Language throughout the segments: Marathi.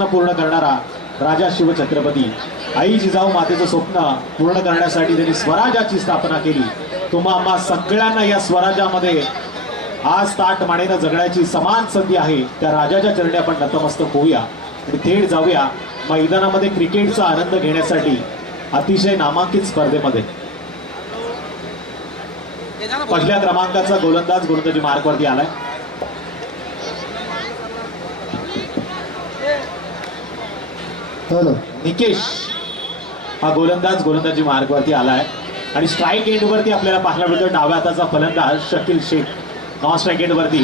पूर्ण करणारा राजा शिवछत्रपती आई जिजाऊ मातेचं स्वप्न पूर्ण करण्यासाठी त्यांनी स्वराज्याची स्थापना केली। तुम्हा आम्हा सगळ्यांना या स्वराज्यामध्ये आज ताट मानेनं जगण्याची समान संधी आहे। त्या राजाच्या चरणी आपण नतमस्तक होऊया आणि थेट जाऊया मैदानामध्ये क्रिकेटचा आनंद घेण्यासाठी अतिशय नामांकित स्पर्धेमध्ये। पहिल्या क्रमांकाचा गोलंदाज गोलंदाजी मार्कवरती आलाय। निकेश हा गोलंदाज गोलंदाजी मार्गवरती आलाय आणि स्ट्राइक एंड वरती आपल्याला पाहायला मिळतोय डाव्या हाताचा फलंदाज Shakil Shaikh. Non strike end वरती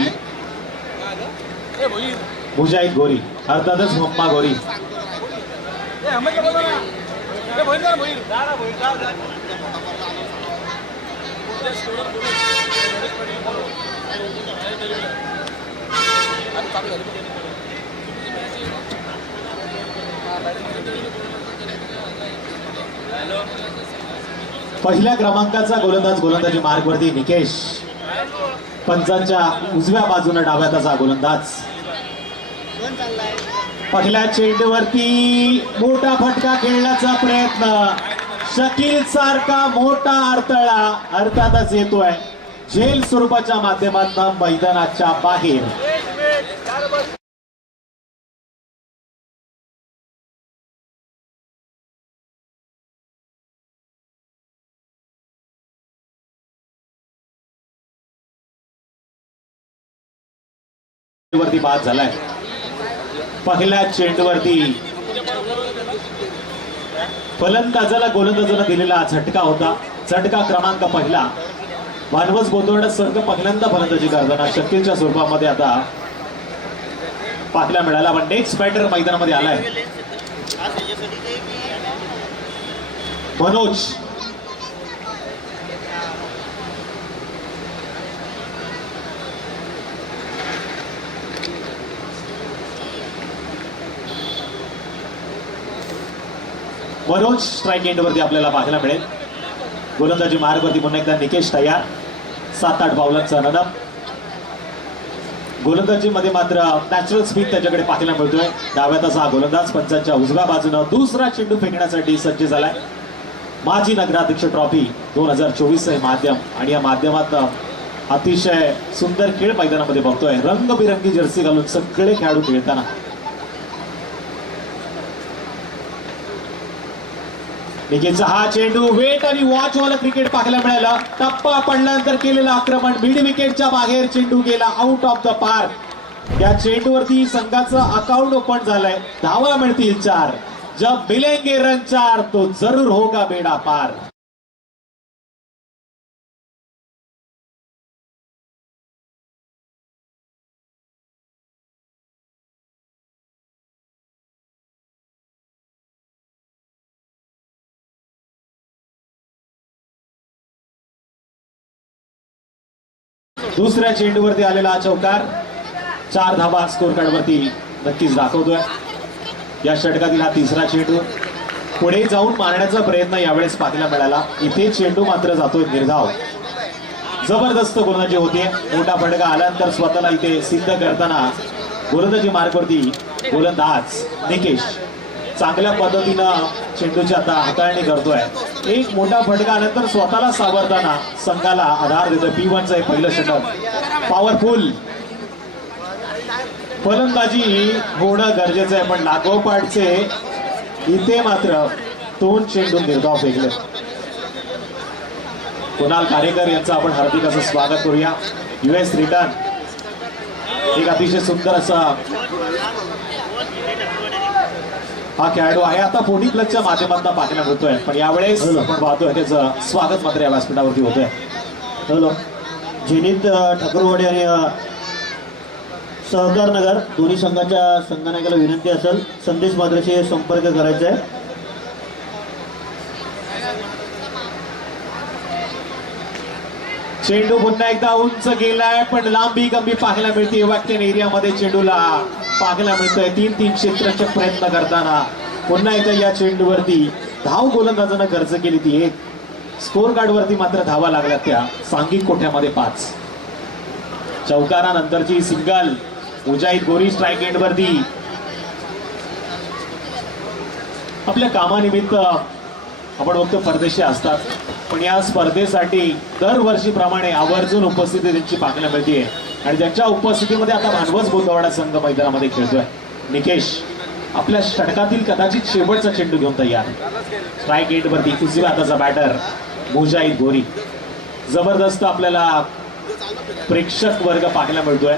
मुजाहिद गोरी, अर्थातच मोहम्मा गोरी। पहिल्या क्रमांकाचा गोलंदाज गोलंदाजी मार्गवरती निकेश, पंचांच्या उजव्या बाजूने डाव्या हाताचा गोलंदाज। पहिल्या चेंडूवरती मोठा फटका खेळण्याचा प्रयत्न, शकील सारखा मोठा अडथळा अर्थातच येतोय झेल स्वरूपाच्या माध्यमातून मैदानाच्या बाहेर। वरती बाद झालाय। पहिल्या चेंडूवरती फलंदाजाला गोलंदाजाला दिलेला झटका होता, झटका क्रमांक पहिला। मानवस गोंधळ संघ पहिल्यांदा फलंदाजी करताना शकीलच्या स्वरूपामध्ये आता पाहायला मिळाला। पण नेक्स्ट बॅटर मैदानामध्ये आलाय मनोज। मनोज स्ट्राइक एंड वरती आपल्याला पाहायला मिळेल। गोलंदाजी मार्गवरती पुन्हा एकदा निकेश तयार, 7-8 बाउलांचा रनअप। गोलंदाजी मध्ये मात्र नॅचरल स्पीड त्याच्याकडे पाहायला मिळतोय। डाव्या हाताचा गोलंदाज पंचांच्या उजव्या बाजूने दुसरा चेंडू फेकण्यासाठी सज्ज झालाय। माजी नगराध्यक्ष ट्रॉफी 2024 हे माध्यम आणि या माध्यमात अतिशय सुंदर खेळ मैदानामध्ये बघतोय। रंगबिरंगी जर्सी घालून सगळे खेळाडू खेळताना निकेशचा हा चेंडू वेट आणि वॉच वाला क्रिकेट पाहायला मिळाला। टप्पा पडल्यानंतर केलेलं आक्रमण मिड विकेटच्या बाहेर चेंडू गेला आउट ऑफ द पार्क। या चेंडूवरती संघाचं अकाउंट ओपन झालंय। धावा मिळतील 4, जब मिलेंगे रन 4 तो जरूर होगा बेड़ा पार। दुसऱ्या चेंडूवरती आलेला चौकार 4 धावा स्कोर कार्ड वरती नक्कीच दाखवतोय। या षटकातील हा तिसरा चेंडू पुढे जाऊन मारण्याचा प्रयत्न यावेळेस पाहायला मिळाला। इथे चेंडू मात्र जातोय निर्धाव। जबरदस्त गोलंदाजी होते। मोठा फटका आल्यानंतर स्वतःला इथे सिद्ध करताना गोलंदाजी मार्गवरती गोलंदाज निकेश चांगल्या पद्धतीनं चेंडूची आता हाताळणी करतोय। एक मोठा फटका आल्यानंतर स्वतःला सावरताना संघाला आधार देतोय। P1चं हे पहिलं षटक पॉवरफुल फलंदाजी होणं गरजेचं आहे, पण लागोपाठचे इथे मात्र 2 चेंडू निर्धाव फेकले। कुणाल कारेकर यांचं आपण हार्दिक असं स्वागत करूया। US रिटर्न एक अतिशय सुंदर असा हा खेळाडू आहे। आता 40 प्लसच्या माध्यमातून पाहायला मिळतोय, पण यावेळेस आपण पाहतोय त्याचं स्वागत मात्र या व्यासपीठावरती होतोय। हॅलो, झेनिथ ठाकूरवाडी आणि सहकार नगर दोन्ही संघाच्या संघनायकाला विनंती असेल संदेश माद्रेशी संपर्क करायचा आहे। चेंडू पुन्हा एकदा उंच गेलाय, पण लांबी गंबी पाहायला मिळते। वॅक्टन एरियामध्ये चेंडूला पाहायला मिळतोय 3-3 क्षेत्राचे प्रयत्न करताना। पुन्हा एकदा या चेंडूवरती धाव गोलंदाजानं खर्च केली ती एक। स्कोर कार्ड वरती मात्र धावा लागल्या त्या सांघिक कोठ्यामध्ये 5। चौकारानंतरची सिंगल मुजाहिद गोरी स्ट्राइक एंड वरती आपल्या कामानिमित्त आपण बघतो परदेशी असतात, पण या स्पर्धेसाठी दरवर्षीप्रमाणे आवर्जून उपस्थिती त्यांची पाहायला मिळते आणि त्यांच्या उपस्थितीमध्ये आता भानवस बोलवाडा संघ मैदानामध्ये खेळतोय. निकेश आपल्या षटकातील कदाचित शेवटचा चेंडू घेऊन तयार. स्ट्राईक एंडवरती उजव्या हाताचा बॅटर मुजाहिद गोरी. जबरदस्त आपल्याला प्रेक्षक वर्ग पाहायला मिळतोय.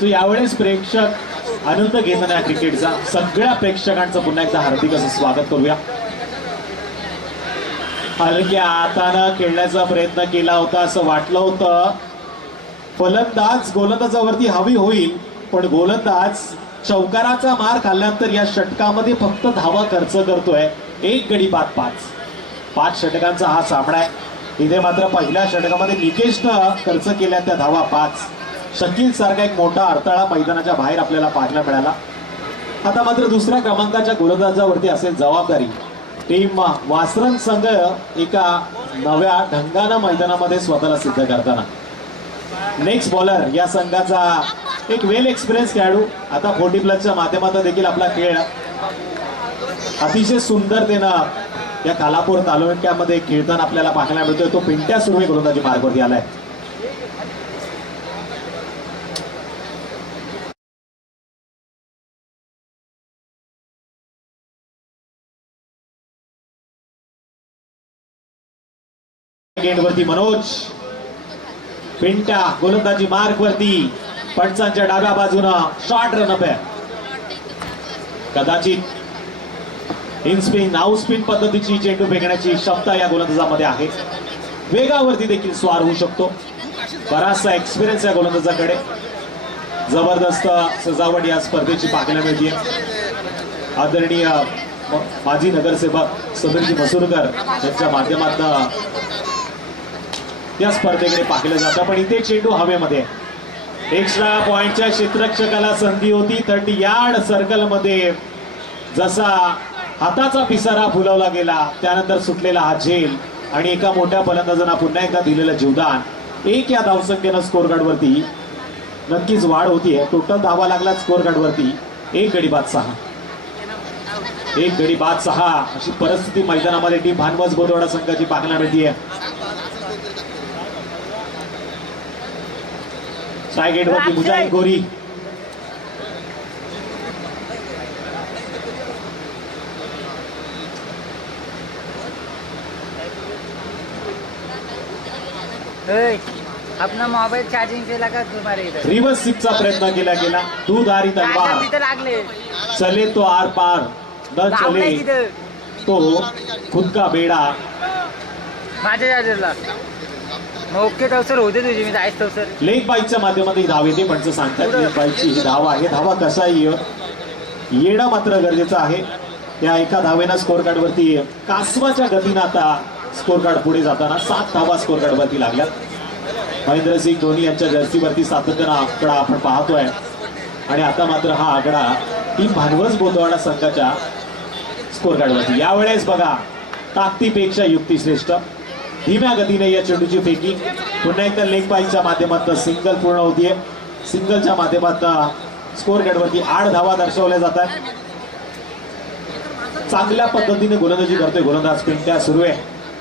तो यावेळेस प्रेक्षक आनंद घेताना या क्रिकेटचा सगळ्या प्रेक्षकांचं पुन्हा एकदा हार्दिक असं स्वागत करूया. हलक्या हातानं खेळण्याचा प्रयत्न केला होता असं वाटलं होतं. फलंदाज गोलंदाजावरती हवी होईल, पण गोलंदाज चौकाराचा मार खाल्ल्यानंतर या षटकामध्ये फक्त धावा खर्च करतोय. 1 गडी बाद 5 षटकांचा हा सामना आहे. इथे मात्र पहिल्या षटकामध्ये निकेशनं खर्च केल्या त्या धावा 5. शकील सारखा एक मोठा अडथळा मैदानाच्या बाहेर आपल्याला पाहायला मिळाला. आता मात्र दुसऱ्या क्रमांकाच्या गोलंदाजावरती असेल जबाबदारी. टीम वासरन संघ एका नव्या ढंगानं मैदानामध्ये स्वतःला सिद्ध करताना. नेक्स्ट बॉलर या संघाचा एक वेल एक्सपिरियन्स खेळाडू. आता 40 प्लसच्या माध्यमातून देखील आपला खेळ अतिशय सुंदरतेनं या कालापूर तालुक्यामध्ये खेळताना आपल्याला पाहायला मिळतोय. तो पिंट्या सुर्वे गोलंदाजी मार्गवरती आलाय. वरती मनोज पिंट्या गोलंदाजी मार्क वरती पटसांच्या डाव्या बाजूनं शॉर्ट रनअप आहे. कदाचित इन स्पिन आउट स्पिन पद्धतीची चेंडू फेकण्याची क्षमता या गोलंदाजामध्ये आहे. वेगावरती देखील स्वार होऊ शकतो. बराचसा एक्सपिरियन्स या गोलंदाजाकडे. जबरदस्त सजावट या स्पर्धेची पाहायला मिळते. आदरणीय माजी नगरसेवक समीरजी मसूरकर यांच्या माध्यमातून या स्पर्धेकडे पाहिलं जातं. पण इथे चेंडू हवेमध्ये. एक्स्ट्रा पॉइंटच्या क्षेत्ररक्षकाला संधी होती. 30 यार्ड सर्कल मध्ये जसा हाताचा पिसारा फुलवला गेला, त्यानंतर सुटलेला हा झेल आणि एका मोठ्या फलंदाजांना पुन्हा एकदा दिलेलं जीवदान. 1 या धावसंख्येनं स्कोर कार्ड वरती नक्कीच वाढ होतीये. टोटल धावा लागला स्कोर कार्ड वरती 1 गडी बाद 6. 1 गडी बाद 6 अशी परिस्थिती मैदानामध्ये टीम भानवस बोलवाडा संघाची पाहायला मिळतीये. स्ट्राईक वरती मुजाहिद गोरी. अपना मोबाईल चार्जिंग पे लगा तुम्हारे इधर. रिवर्स सिक्सचा प्रयत्न केला गेला. दूधारी तलवार. तिथं लागले. चले तो आर पार न चले तो खुद का बेडा. माझ्या चार्जरला ओके तवसर होते तुझी. मी जायच तवसर. लेग बाईकच्या माध्यमातून ही धाव येते. पण सांगतात लेग बाईकची ही धाव आहे. धावा कसाही येणं मात्र गरजेचं आहे. त्या एका धावेनं स्कोर कार्ड वरती कासवाच्या गतीनं आता स्कोर कार्ड पुढे जाताना 7 धावा स्कोर कार्ड वरती लागल्यात. महेंद्रसिंग धोनी यांच्या जर्सीवरती सातत्यानं आकडा आपण पाहतोय. आणि आता मात्र हा आकडा टीम भानवस बोलवाडा संघाच्या स्कोर कार्ड वरती. यावेळेस बघा ताकदीपेक्षा युक्ती श्रेष्ठ. धीम्या गतीने या चेंडूची फेकी. पुन्हा एकदा लेग बाईकच्या माध्यमातून सिंगल पूर्ण होतीये. सिंगलच्या माध्यमातून स्कोर कार्ड वरती 8 धावा दर्शवल्या जातात. चांगल्या पद्धतीने गोलंदाजी करतोय गोलंदाज पिंट्या सुर्वे.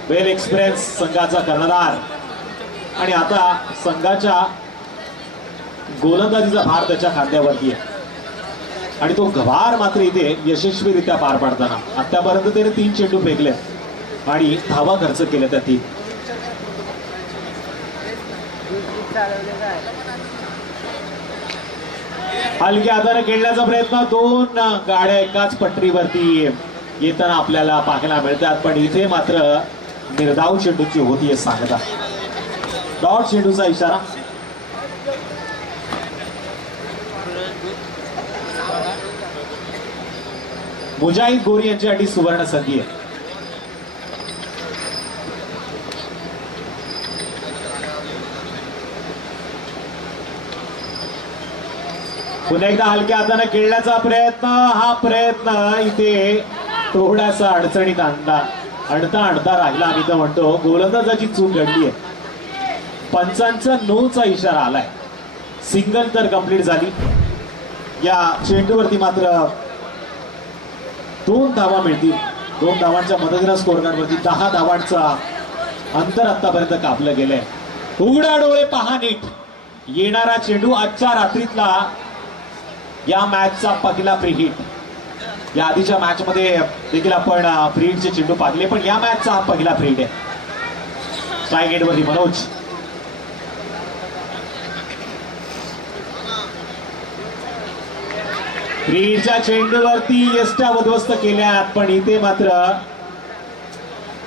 वेल एक्सपिरियन्स संघाचा कर्णधार. आणि आता संघाच्या गोलंदाजीचा भार त्याच्या खांद्यावरती आहे. आणि तो भार मात्र इथे यशस्वीरित्या पार पाडताना आतापर्यंत त्याने 3 चेंडू फेकले आणि धावा खर्च केल्या त्या 3. हलक्या हाताने खेळण्याचा प्रयत्न. 2 गाड्या एकाच पटरीवरती येताना आपल्याला पाहायला मिळतात. पण इथे मात्र निर्धाव चेंडूची होतीये सांगता. डॉट चेंडूचा इशारा. मुजाहिद गोरी यांच्यासाठी सुवर्ण संधी आहे. पुन्हा एकदा हलक्या हाताने खेळण्याचा प्रयत्न. हा प्रयत्न इथे थोडासा अडचणीत आणता राहिला. आम्ही तर म्हणतो गोलंदाजाची चूक घडली आहे. पंचांचा नोचा इशारा आलाय. सिंगल तर कंप्लीट झाली. या चेंडूवरती मात्र 2 धावा मिळतील. 2 धावांच्या मदतीनं स्कोर कार्ड वरती 10 धावांचा अंतर आतापर्यंत कापलं गेलंय. उघडा डोळे पहा नीट, येणारा चेंडू आजच्या रात्रीतला या मॅचचा पहिला फ्री हिट. या आधीच्या मॅच मध्ये देखील आपण फ्री हिटचे चेंडू पाहिले, पण या मॅचचा हा पहिला फ्री हिट आहे. स्ट्राईक एंड वरती मनोज. फ्री हिटच्या चेंडूवरती यष्ट्या उद्ध्वस्त केल्यात, पण इथे मात्र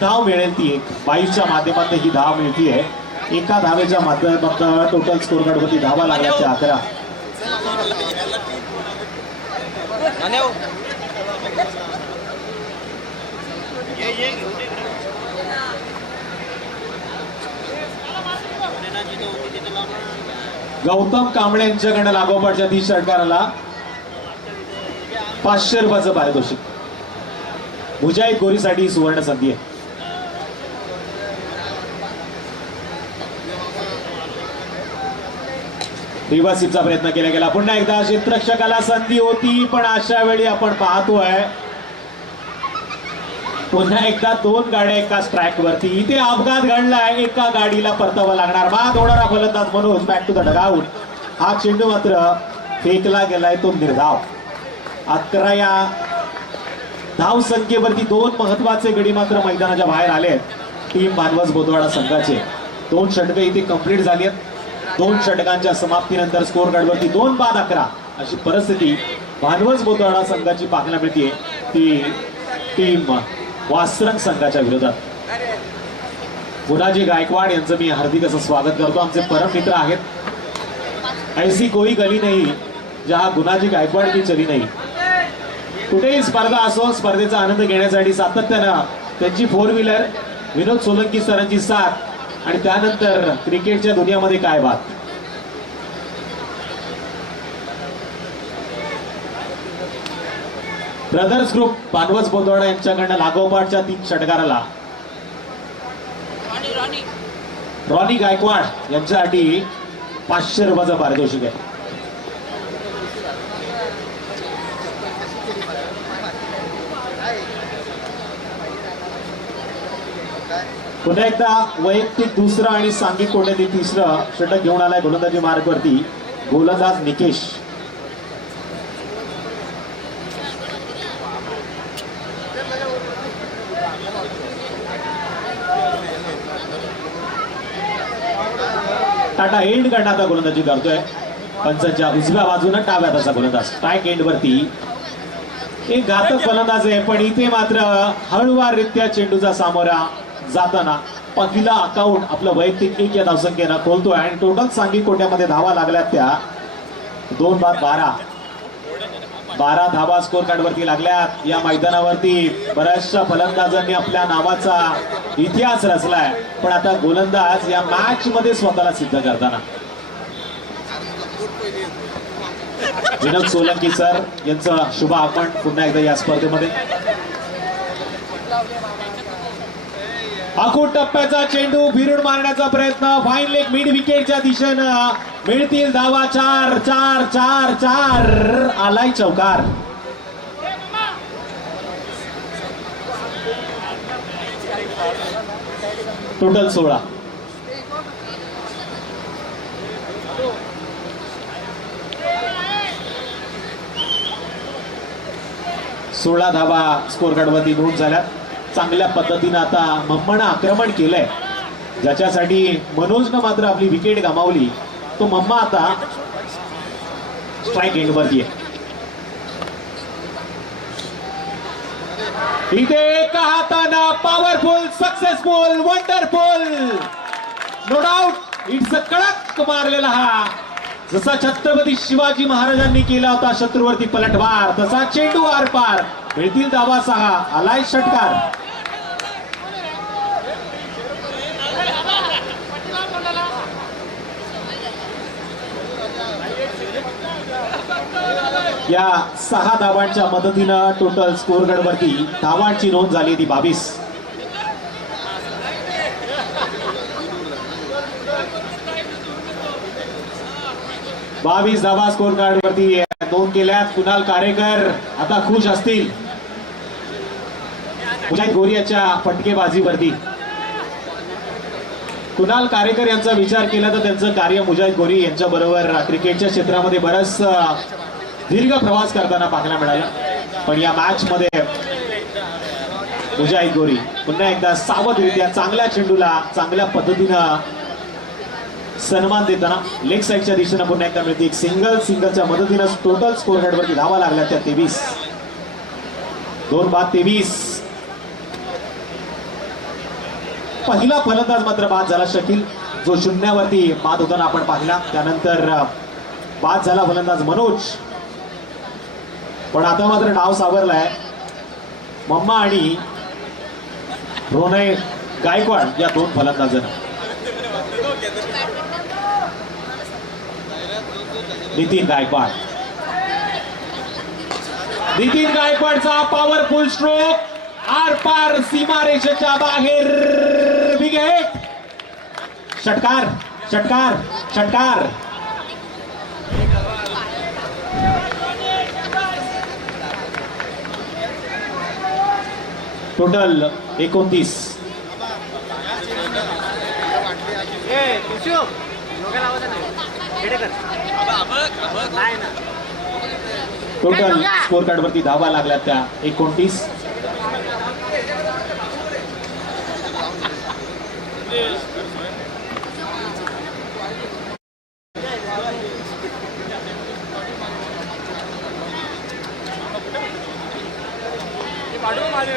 धाव मिळेल ती एक. 22च्या माध्यमातून ही धाव मिळतीये. एका धावेच्या माध्यमातून टोटल स्कोर कार्ड वरती धावा लागल्याच्या 11. गौतम कांबळे यांच्याकडे लागोपाठच्या 30 षटकाराला 500 रुपयाचं पारितोषिक. मुजाहिद गोरीसाठी ही सुवर्ण संधी आहे. रिव्हर्सिपचा प्रयत्न केला गेला. पुन्हा एकदा क्षेत्ररक्षकाला संधी होती, पण अशा वेळी आपण पाहतोय पुन्हा एकदा 2 गाड्या एका स्ट्राईक वरती. इथे अपघात घडलाय, एका गाडीला परतावा लागणार. बाद होणारा फलंदाज Manoj back to the dugout. हा चेंडू मात्र फेकला गेलाय, तो निर्धाव. 11 या धाव संख्येवरती 2 महत्वाचे गडी मात्र मैदानाच्या बाहेर आले आहेत. टीम भानवस बोदवाडा संघाचे 2 षटकं इथे कंप्लीट झाली आहेत. 2 षटकांच्या समाप्तीनंतर स्कोर कार्डवरती 2 बाद 11 अशी परिस्थिती भानवस बोदवाडा संघाची पाहायला मिळते. ती टीम वासरंग संघाच्या विरोधात. गुणाजी गायकवाड यांचं मी हार्दिक असं स्वागत करतो. आमचे परम मित्र आहेत. ऐसी कोई गली नाही जहा गुणाजी गायकवाड की चली नाही. कुठेही स्पर्धा असो, स्पर्धेचा आनंद घेण्यासाठी सातत्यानं त्यांची 4 व्हीलर, विनोद सोलंकी सरांची साथ आणि त्यानंतर क्रिकेटच्या दुनियामध्ये काय बात. ब्रदर्स ग्रुप भानवस बोदवाडा यांच्याकडनं लागोपाठच्या 3 षटकाराला रॉनी गायकवाड यांच्यासाठी 500 रुपयाचं पारितोषिक आहे. पुन्हा एकदा वैयक्तिक 2रं आणि सांघिक कोट्यातील 3रं षटक घेऊन आलाय गोलंदाजी मार्गवरती गोलंदाज निकेश. टाटा एंड कडनं आता गोलंदाजी करतोय. पंचांच्या उजव्या बाजूनं डाव्या हाताचा गोलंदाज. स्ट्राईक एंड वरती एक घातक फलंदाज आहे, पण इथे मात्र हळूवाररित्या चेंडूचा सामोरा जाताना पहिला अकाउंट आपलं वैयक्तिक 1 या धावसंख्येनं खोलतोय आणि टोटल सांघिक कोट्यामध्ये धावा लागल्यात त्या 2 बाद 12. 12 धावा स्कोर कार्ड वरती लागल्यात. या मैदानावरती बऱ्याचशा फलंदाजांनी आपल्या नावाचा इतिहास रचलाय, पण आता गोलंदाज या मॅच मध्ये स्वतःला सिद्ध करताना विनोद सोलंकी सर यांचं शुभ आगमन पुन्हा एकदा या स्पर्धेमध्ये. आखूड टप्प्याचा चेंडू भिरून मारण्याचा प्रयत्न. फाईन लेग मिड विकेटच्या दिशेनं मिळतील धावा. 4 4 4 4 आलाय चौकार. टोटल 16. धावा स्कोर कार्ड वरती नोंद झाल्यात. चांगल्या पद्धतीनं आता मम्मानं आक्रमण केलंय, ज्याच्यासाठी मनोजनं मात्र आपली विकेट गमावली. तो मम्मा आता स्ट्राईक एंड वरती आहे. इथे एका हातानं powerful, successful, wonderful, no doubt it's a कडक मारलेला हा. जसा छत्रपती शिवाजी महाराजांनी केला होता शत्रूवरती पलटवार, तसा चेंडू आरपार. मिळतील धावा 6. आलाय षटकार. या 6 धावांच्या मदतीनं टोटल स्कोर कार्ड वरती धावांची नोंद झाली ती 22. धावा स्कोर कार्ड वरती नोंद केल्यात. कुणाल कारेकर आता खुश असतील. मुजाहिद गोरी याच्या फटकेबाजीवरती कुणाल कारेकर यांचा विचार केला तर त्यांचं कार्य मुजाहिद गोरी यांच्या बरोबर क्रिकेटच्या क्षेत्रामध्ये बराच दीर्घ प्रवास करताना पाहायला मिळाला. पण या मॅच मध्ये मुजाहिद गोरी पुन्हा एकदा सावधरित्या चांगल्या चेंडूला चांगल्या पद्धतीनं सन्मान देताना लेग साईडच्या दिशेनं पुन्हा एकदा मिळते एक सिंगलच्या मदतीनं टोटल स्कोर कार्डवरती धावा लागल्या त्या 23. 2 बाद 23. पहिला फलंदाज मात्र बाद झाला शकील, जो शून्यावरती बाद होताना आपण पाहिला. त्यानंतर बाद झाला फलंदाज मनोज. पण आता मात्र नाव सावरलंय मम्मा आणि प्रणय गायकवाड या 2 फलंदाजांना. नितीन गायकवाडचा पॉवरफुल स्ट्रोक आर पार सीमारेषेच्या बाहेर. विकेट. षटकार. टोटल 29. टोटल स्कोर कार्ड वरती धावा लागल्या त्या 29.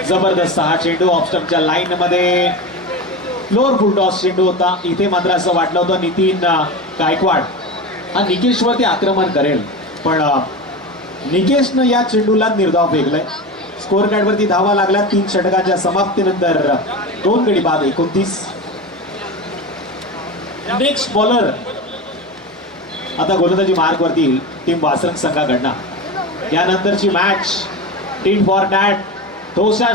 जबरदस्त हा चेंडू ऑफस्टंपच्या लाईन मध्ये फ्लोअर फुल टॉस चेंडू होता. इथे मात्र असं वाटलं होतं नितीन गायकवाड हा निकेशवरती आक्रमण करेल, पण निकेशनं या चेंडूला निर्धाव फेकलाय. स्कोर कार्ड वरती धावा लागल्या 3 षटकांच्या समाप्तीनंतर 2 गडी बाद 29. नेक्स्ट बॉलर आता गोलंदाजी मार्क वरती टीम वासरंग संघाकडनं. यानंतरची मॅच टीम फॉर डॅट ठोसा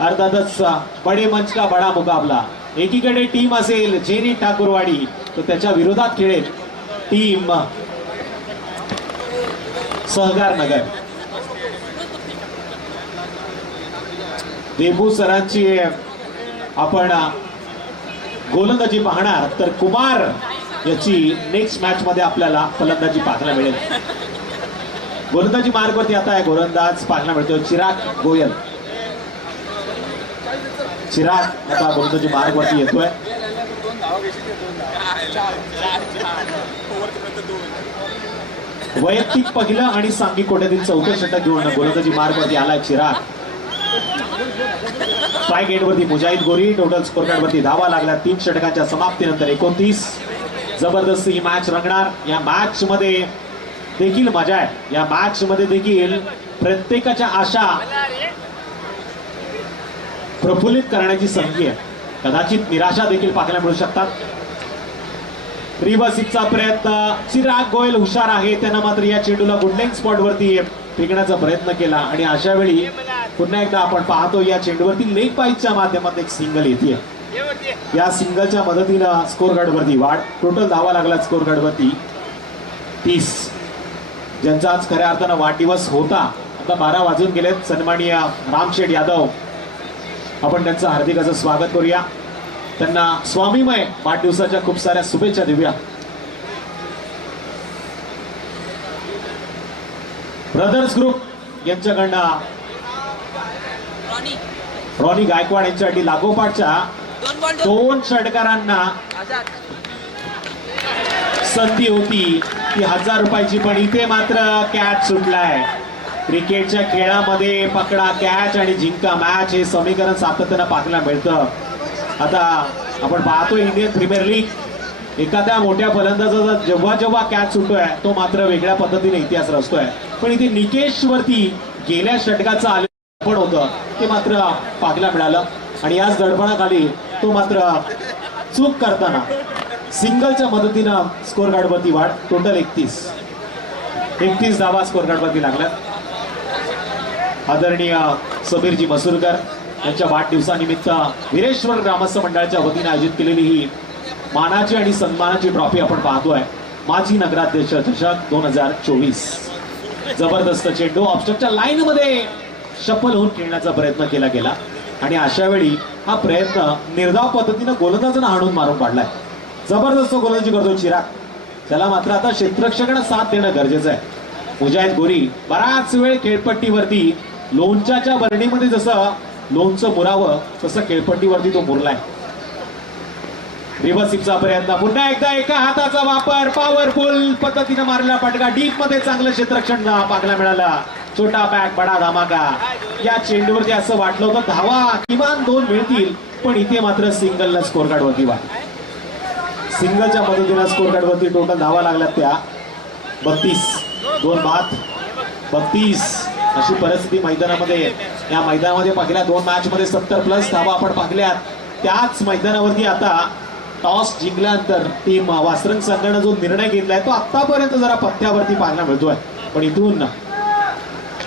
अर्थातच बडे मंच का बडा मुकाबला. एकीकडे टीम असेल जेनी ठाकूरवाडी, तो त्याच्या विरोधात खेळेल टीम सहकार नगर. देबू सरांची आपण गोलंदाजी पाहणार तर कुमार याची नेक्स्ट मॅच मध्ये आपल्याला फलंदाजी पाहायला मिळेल. गोलंदाजी मार्गवरती आता गोलंदाज पाहायला मिळतो चिराग गोयल. चिराग आता गोलंदाजी मार्गवरती येतोय. वैयक्तिक पहिलं आणि सांघिक कोट्यातील 4थं षटक घेऊन गोलंदाजी मार्गवरती आलाय चिराग. स्ट्राईक एंड वरती मुजाहिद गोरी. टोटल स्कोर कार्ड वरती धावा लागल्या 3 षटकांच्या समाप्तीनंतर 29. जबरदस्त ही मॅच रंगणार. या मॅच मध्ये देखील मजा आहे. या मॅच मध्ये देखील प्रत्येकाच्या आशा प्रफुल्लित करण्याची संधी आहे. कदाचित निराशा देखील पाहायला मिळू शकतात. रिव्हर्सिंगचा प्रयत्न. चिराग गोयल हुशार आहे, त्यानं मात्र या चेंडूला गुडलेंग स्पॉट वरती फेकण्याचा प्रयत्न केला आणि अशा वेळी पुन्हा एकदा आपण पाहतो या चेंडूवरती लेग पाईच्या माध्यमातून एक सिंगल येते. या सिंगलच्या मदतीनं स्कोर कार्ड वरती वाढ. टोटल धावा लागला स्कोर कार्ड वरती 30. ज्यांचा आज खऱ्या अर्थानं वाढदिवस होता. आता 12 वाजून गेलेत. सन्माननीय रामशेठ यादव, आपण त्यांचं हार्दिक असं स्वागत करूया. त्यांना स्वामीमय वाढदिवसाच्या खूप साऱ्या शुभेच्छा देऊया. ब्रदर्स ग्रुप यांच्याकडनं रॉनी गायकवाड यांच्यासाठी लागोपाठच्या 2 षटकारांना संधी होती ती 1000 रुपयाची, पण इथे मात्र कॅच सुटलाय. क्रिकेटच्या खेळामध्ये पकडा कॅच आणि जिंका मॅच हे समीकरण सातत्यानं पाहायला मिळतं. आता आपण पाहतो इंडियन प्रीमियर लीग, एखाद्या मोठ्या फलंदाजाचा जेव्हा कॅच सुटतोय तो मात्र वेगळ्या पद्धतीने इतिहास रचतोय. पण इथे निकेश वरती गेल्या षटकाचं आलेपण होतं ते मात्र पाहायला मिळालं आणि याच दडपणाखाली तो मात्र चूक करताना सिंगलच्या मदतीनं स्कोर कार्ड वरती वाढ. टोटल 31 धावा स्कोर कार्ड वरती लागल्या. आदरणीय समीरजी मसूरकर यांच्या वाढदिवसानिमित्त वीरेश्वर ग्रामस्थ मंडळाच्या वतीने आयोजित केलेली ही मानाची आणि सन्मानाची ट्रॉफी आपण पाहतोय. माजी नगराध्यक्ष चषक 2024. जबरदस्त चेंडू ऑफस्टंपच्या लाईन मध्ये शफल होऊन खेळण्याचा प्रयत्न केला गेला आणि अशा वेळी हा प्रयत्न निर्धाव पद्धतीनं गोलंदाजांना हाणून मारून पाडलाय. जबरदस्त गोलंदाजी करतो चिराग. त्याला मात्र आता क्षेत्ररक्षकांना साथ देणं गरजेचं आहे. मुजाहिद गोरी बराच वेळ खेळपट्टीवरती लोणच्याच्या बरणीमध्ये जसं लोणचं मुरावं तसं खेळपट्टीवरती तो मुरलाय. रिव्हर्सिपचा प्रयत्न पुन्हा एकदा एका हाताचा वापर पॉवरफुल पद्धतीने मारला फटका. डीप मध्ये चांगलं क्षेत्ररक्षण पाहायला मिळाला. छोटा बॅग बडा धमाका. या चेंडूवरती असं वाटलं होतं धावा किमान 2 मिळतील पण इथे मात्र सिंगलला स्कोर कार्ड वरती वाट. सिंगलच्या मदतीने स्कोर कार्ड वरती टोटल धावा लागल्यात त्या 32. 2 बाद 32 अशी परिस्थिती मैदानामध्ये. या मैदानामध्ये पहिल्या 2 मॅच मध्ये 70+ धावा आपण पाहिल्यात. त्याच मैदानावरती आता टॉस जिंकल्यानंतर टीम वासरंग संघानं जो निर्णय घेतलाय तो आतापर्यंत जरा पथ्यावरती पाहायला मिळतोय पण इथून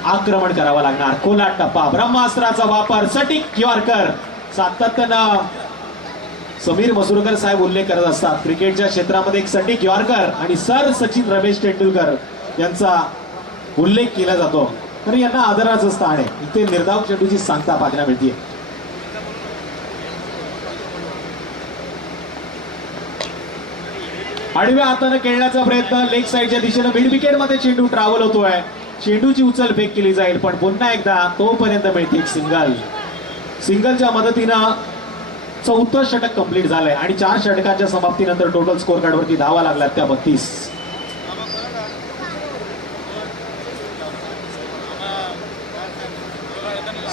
आक्रमण करावं लागणार. खोला टप्पा ब्रह्मास्त्राचा वापर सटीक यॉर्कर. सातत्यानं समीर मसुरकर साहेब उल्लेख करत असतात क्रिकेटच्या क्षेत्रामध्ये एक सटीक यॉर्कर आणि सर सचिन रमेश तेंडुलकर यांचा उल्लेख केला जातो तर यांना आदराचं स्थान आहे. इथे निर्धाव चेंडूची सांगता पाहायला मिळते. आडव्या हाताने खेळण्याचा प्रयत्न लेग साईडच्या दिशेने मिड विकेट मध्ये चेंडू ट्रॅव्हल होतोय. चेंडूची उचल फेक केली जाईल पण पुन्हा एकदा तोपर्यंत मिळते एक सिंगल. सिंगलच्या मदतीनं 4थं षटक कंप्लीट झालंय आणि 4 षटकांच्या समाप्तीनंतर टोटल स्कोर कार्ड वरती धावा लागल्या त्या 32.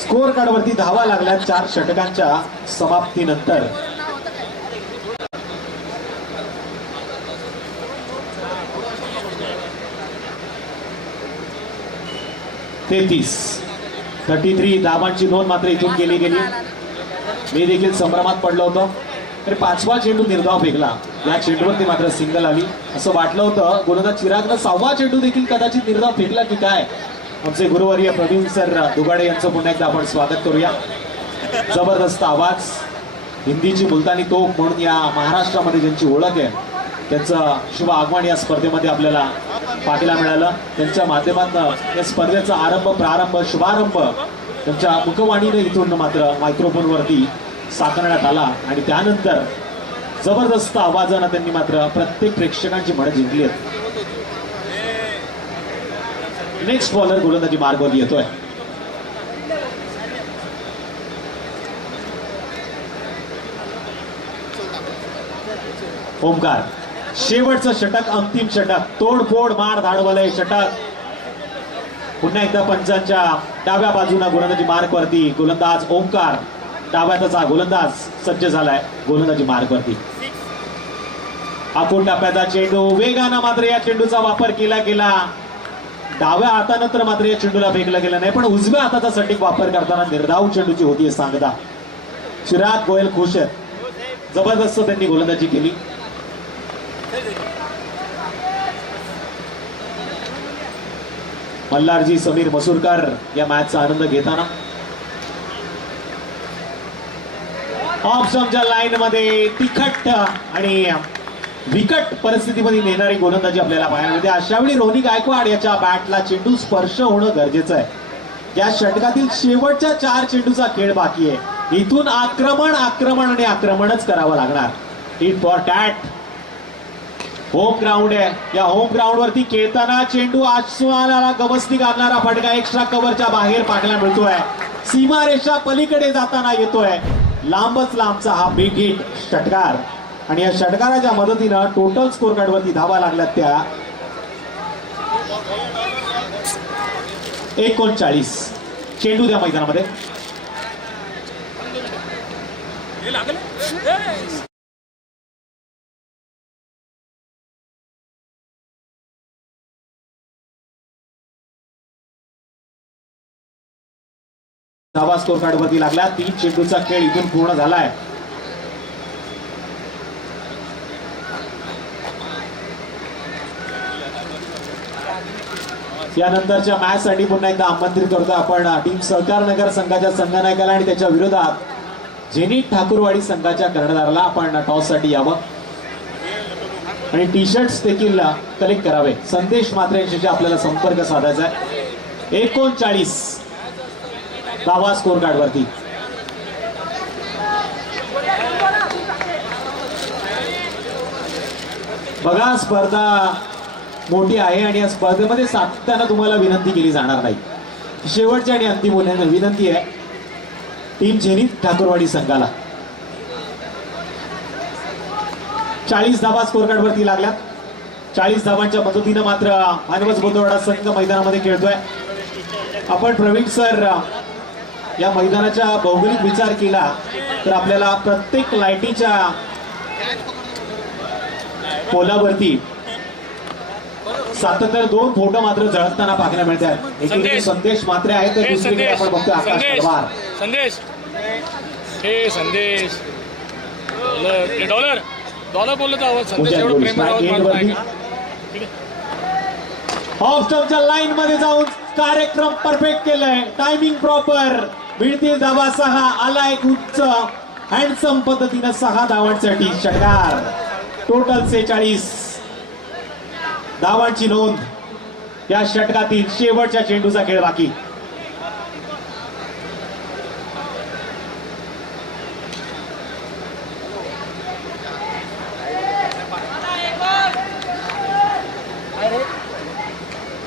स्कोर कार्ड वरती धावा लागल्या 4 षटकांच्या समाप्तीनंतर. तेहतीस 33 धावांची नोंद मात्र इथून केली गेली. मी देखील संभ्रमात पडलो होतो तरी 5वा चेंडू निर्धाव फेकला. या चेंडूवरती मात्र सिंगल आली. असं वाटलं होतं गोलंदाज चिरागनं 6वा चेंडू देखील कदाचित निर्धाव फेकला की काय. आमचे गुरुवर्य प्रवीण सर दुगाडे यांचं पुन्हा एकदा आपण स्वागत करूया. जबरदस्त आवाज. हिंदीची मुलतानी तोप म्हणून या महाराष्ट्रामध्ये ज्यांची ओळख आहे त्यांचं शुभ आगमन या स्पर्धेमध्ये आपल्याला पाहायला मिळालं. त्यांच्या माध्यमातून या स्पर्धेचा प्रारंभ शुभारंभ त्यांच्या मुखवाणीने इथून मात्र मायक्रोफोनवरती साकारण्यात आला आणि त्यानंतर जबरदस्त आवाजानं त्यांनी मात्र प्रत्येक प्रेक्षकांची मनं जिंकली आहेत. नेक्स्ट बॉलर गोलंदाजी मार्गवरती येतोय. ओमकार शेवटचं षटक अंतिम षटक तोडफोड मार धाडवलंय षटक. पुन्हा एकदा पंचांच्या डाव्या बाजूला गोलंदाजी मार्क वरती गोलंदाज ओमकार. डाव्याचा गोलंदाज सज्ज झालाय गोलंदाजी मार्क वरती. आखून टप्प्याचा चेंडू वेगानं मात्र या चेंडूचा वापर केला गेला. डाव्या हातानं तर मात्र या चेंडूला फेकला गेला नाही पण उजव्या हाताचा सटीक वापर करताना निर्धाव चेंडूची होती सांगता. चिराग गोयल खुश आहेत. जबरदस्त त्यांनी गोलंदाजी केली. मल्हारजी समीर मसूरकर या मॅचचा आनंद घेताना ऑप्शनच्या लाईन मध्ये तिखट आणि विकट परिस्थितीमध्ये नेणारी गोलंदाजी आपल्याला पाहायला मिळते. अशा वेळी रोनी गायकवाड याच्या बॅटला चेंडू स्पर्श होणं गरजेचं आहे. या षटकातील शेवटच्या 4 चेंडूचा खेळ बाकी आहे. इथून आक्रमण आणि आक्रमणच करावं लागणार. Hit for tat. Home ground आहे. या होम ग्राउंड वरती खेळताना चेंडू आसमानाला गवसणी घालणारा फटका एक्स्ट्रा कव्हरच्या बाहेर पाहायला मिळतोय. सीमारेषा पलीकडे जाताना येतोय. लांबच लांबचा हा बिग हिट षटकार आणि या षटकाराच्या मदतीनं टोटल स्कोर कार्ड वरती धावा लागल्यात त्या 39. चेंडू त्या मैदानामध्ये धावा स्कोर कार्ड वरती लागला. 3 चेंडूचा खेळ इथून पूर्ण झालाय. यानंतरच्या मॅच साठी पुन्हा एकदा आमंत्रित करतो आपण टीम सहकार नगर संघाच्या संघनायकाला आणि त्याच्या विरोधात जेनिट ठाकूरवाडी संघाच्या कर्णधाराला आपण टॉस साठी यावं आणि टी शर्ट्स देखील कलेक्ट करावे. संदेश मात्रे यांच्याशी आपल्याला संपर्क साधायचा आहे. 39 धावा स्कोर कार्ड वरती. बघा स्पर्धा मोठी आहे आणि या स्पर्धेमध्ये सातत्यानं तुम्हाला विनंती केली जाणार नाही. शेवटची आणि अंतिम विनंती आहे टीम झेनिथ ठाकूरवाडी संघाला. 40 धावा स्कोर कार्ड वरती लागल्यात. 40 धावांच्या मदतीनं मात्र मानवस बोंदवडा संघ मैदानामध्ये खेळतोय. आपण प्रवीण सर या मैदानाच्या भौगोलिक विचार केला तर आपल्याला प्रत्येक लाईटीच्या पोलावरती सातत्याने 2 फोटो मात्र जळताना पाहायला मिळतात. एकीकडे संदेश मात्र आहे तर दुसरीकडे आपण बघतोय आकाश तलवार. संदेश हे संदेश डॉलर डॉलर बोलत आहोत. संदेश एवढं प्रेमळ आवाज मानत नाही का? ऑफ स्टंपच्या लाईन मध्ये जाऊन कार्यक्रम परफेक्ट केलाय. Timing proper. मिळतील धावा 6. आला एक उच्च हँडसम पद्धतीनं 6 धावांसाठी षटकार. टोटल 46 धावांची नोंद या षटकातील. शेवटच्या चेंडूचा खेळ बाकी.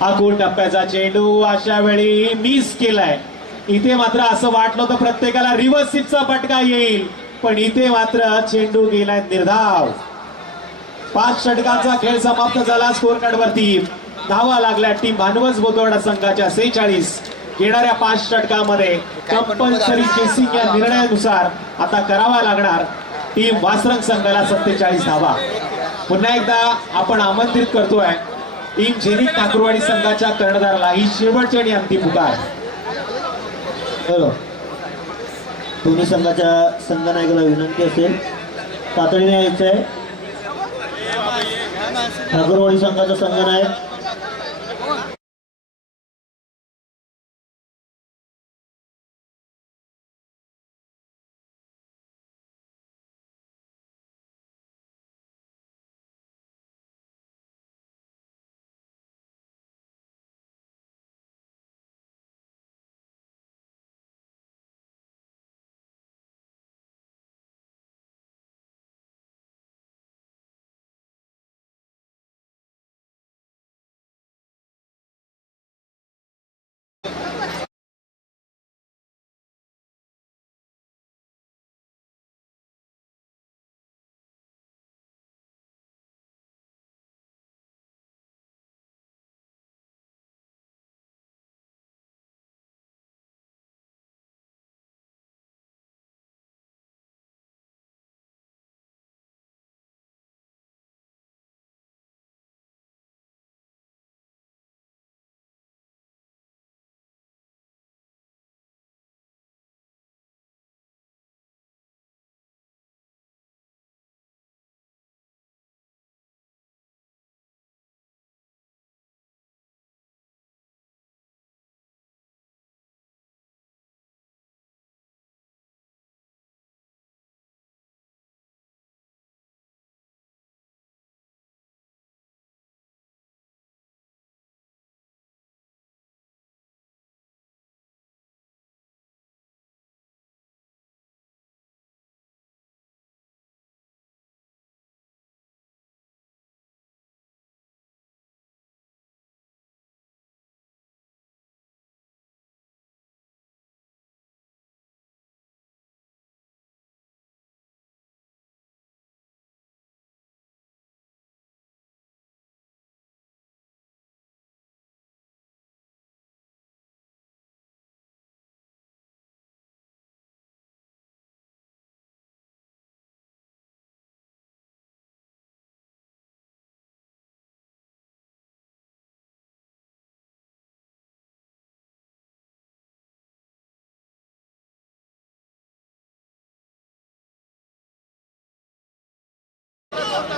अकुल टप्प्याचा चेंडू अशा वेळी मिस केलाय. इथे मात्र असं वाटलं होतं प्रत्येकाला रिव्हर्स स्वीपचा फटका येईल पण इथे मात्र चेंडू गेलाय निर्धाव. 5 षटकांचा खेळ समाप्त झाला. स्कोर कार्ड वरती धावा लागल्या टीम भानवस बोंदवडा संघाच्या 46. येणाऱ्या 5 षटकामध्ये कंपल्सरी चेसिंग या निर्णयानुसार आता करावा लागणार टीम वासरंग संघाला 47 धावा. पुन्हा एकदा आपण आमंत्रित करतोय टीम झेनिथ ठाकूरवाडी संघाच्या कर्णधाराला ही शेवटची आणि अंतिम पुकार. दोन्ही संघाच्या संघनायकाला विनंती असेल तातडीने यायचं आहे. ठाकूरवाडी संघाचा संघनायक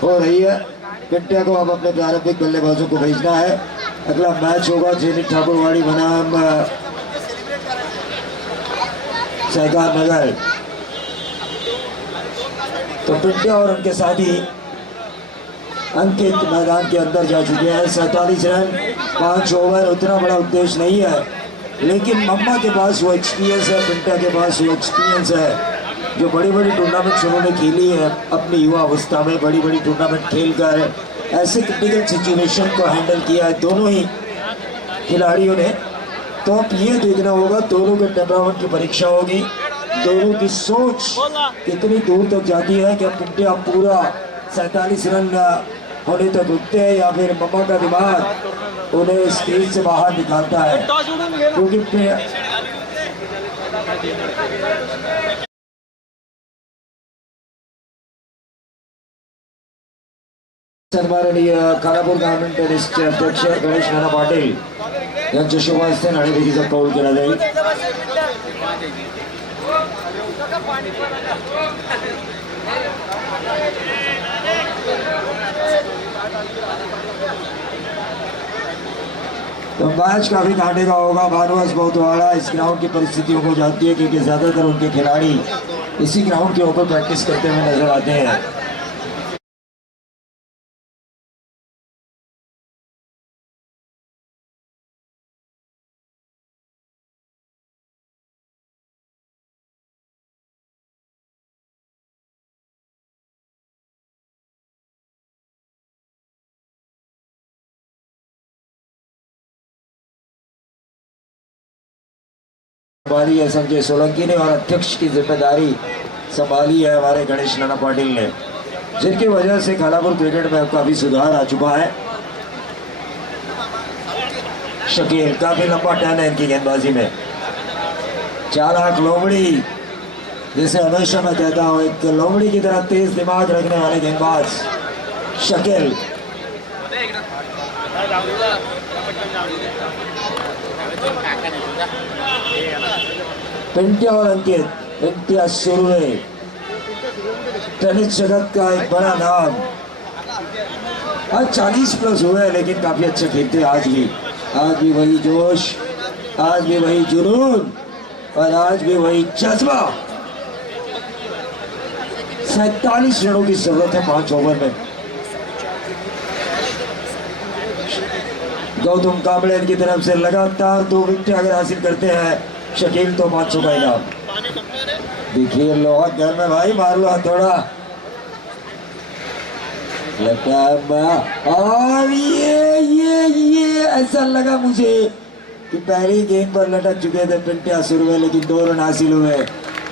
हो रही है. पिंटिया को अब अपने प्रारंभिक बल्लेबाजों को भेजना है. अगला मैच होगा झेनिथ ठाकुरवाड़ी बनाम सहकार नगर. तो पिंटिया और उनके साथी अंकित मैदान के अंदर जा चुके हैं. 47 रन 5 ओवर उतना बड़ा उद्देश्य नहीं है लेकिन मम्मा के पास वो एक्सपीरियंस है, पिंटा के पास वो एक्सपीरियंस है जो बड़ी बड़ी टूर्नामेंट्स उन्होंने खेली है अपनी युवा अवस्था में, बड़ी बड़ी टूर्नामेंट खेलकर ऐसे क्रिटिकल सिचुएशन को हैंडल किया है दोनों ही खिलाड़ियों ने। तो अब ये देखना होगा, दोनों के टेम्परामेंट की परीक्षा होगी, दोनों की सोच कितनी दूर तक जाती है कि पिंटिया पूरा 47 रन होने तक रुकते हैं या फिर मम्मा का दिमाग उन्हें स्क्रीन से बाहर निकालता है, क्योंकि सन्माननीय खानापूर ग्रामीण टेनिसचे अध्यक्ष गणेश नाना पाटील यांच्या शुभ हस्ते नाणेफेकीचा कौल केला जाईल। तो मैच काफी कांटे का होगा। भानुवास बहुतवाड़ा इस ग्राउंड की परिस्थितियों को जानती है क्योंकि ज्यादातर उनके खिलाड़ी इसी ग्राउंड के ऊपर प्रैक्टिस करते हुए नजर आते हैं। संभाली है संजय सोलंकी ने और अध्यक्ष की जिम्मेदारी संभाली है हमारे गणेश नाना पाटिल ने, जिनकी वजह से खानापुर क्रिकेट में काफी सुधार आ चुका है। शकील काफी लंबा टर्न है इनकी गेंदबाजी में। चालाक लोमड़ी, जैसे हमेशा मैं कहता हूं, एक लोमड़ी की तरह तेज दिमाग रखने वाले गेंदबाज शकील। पिंटिया और अंकित, पिंटिया सुरवे टेनिस जगत का एक बड़ा नाम। आज 40 प्लस हुए लेकिन काफी अच्छा खेलते हैं आज भी वही जोश, आज भी वही जुनून और आज भी वही जज्बा। 47 रनों की जरूरत है 5 ओवर में। गौतम कांबळे की तरफ से लगातार 2 विकेट अगर हासिल करते हैं शकील तो 500 का इनाम। देखिए लोहा घर में भाई, मार लो हथौड़ा। और ये ऐसा लगा मुझे कि पहली गेंद पर लटक चुके थे पिंटिया सुरवे, लेकिन 2 रन हासिल हुए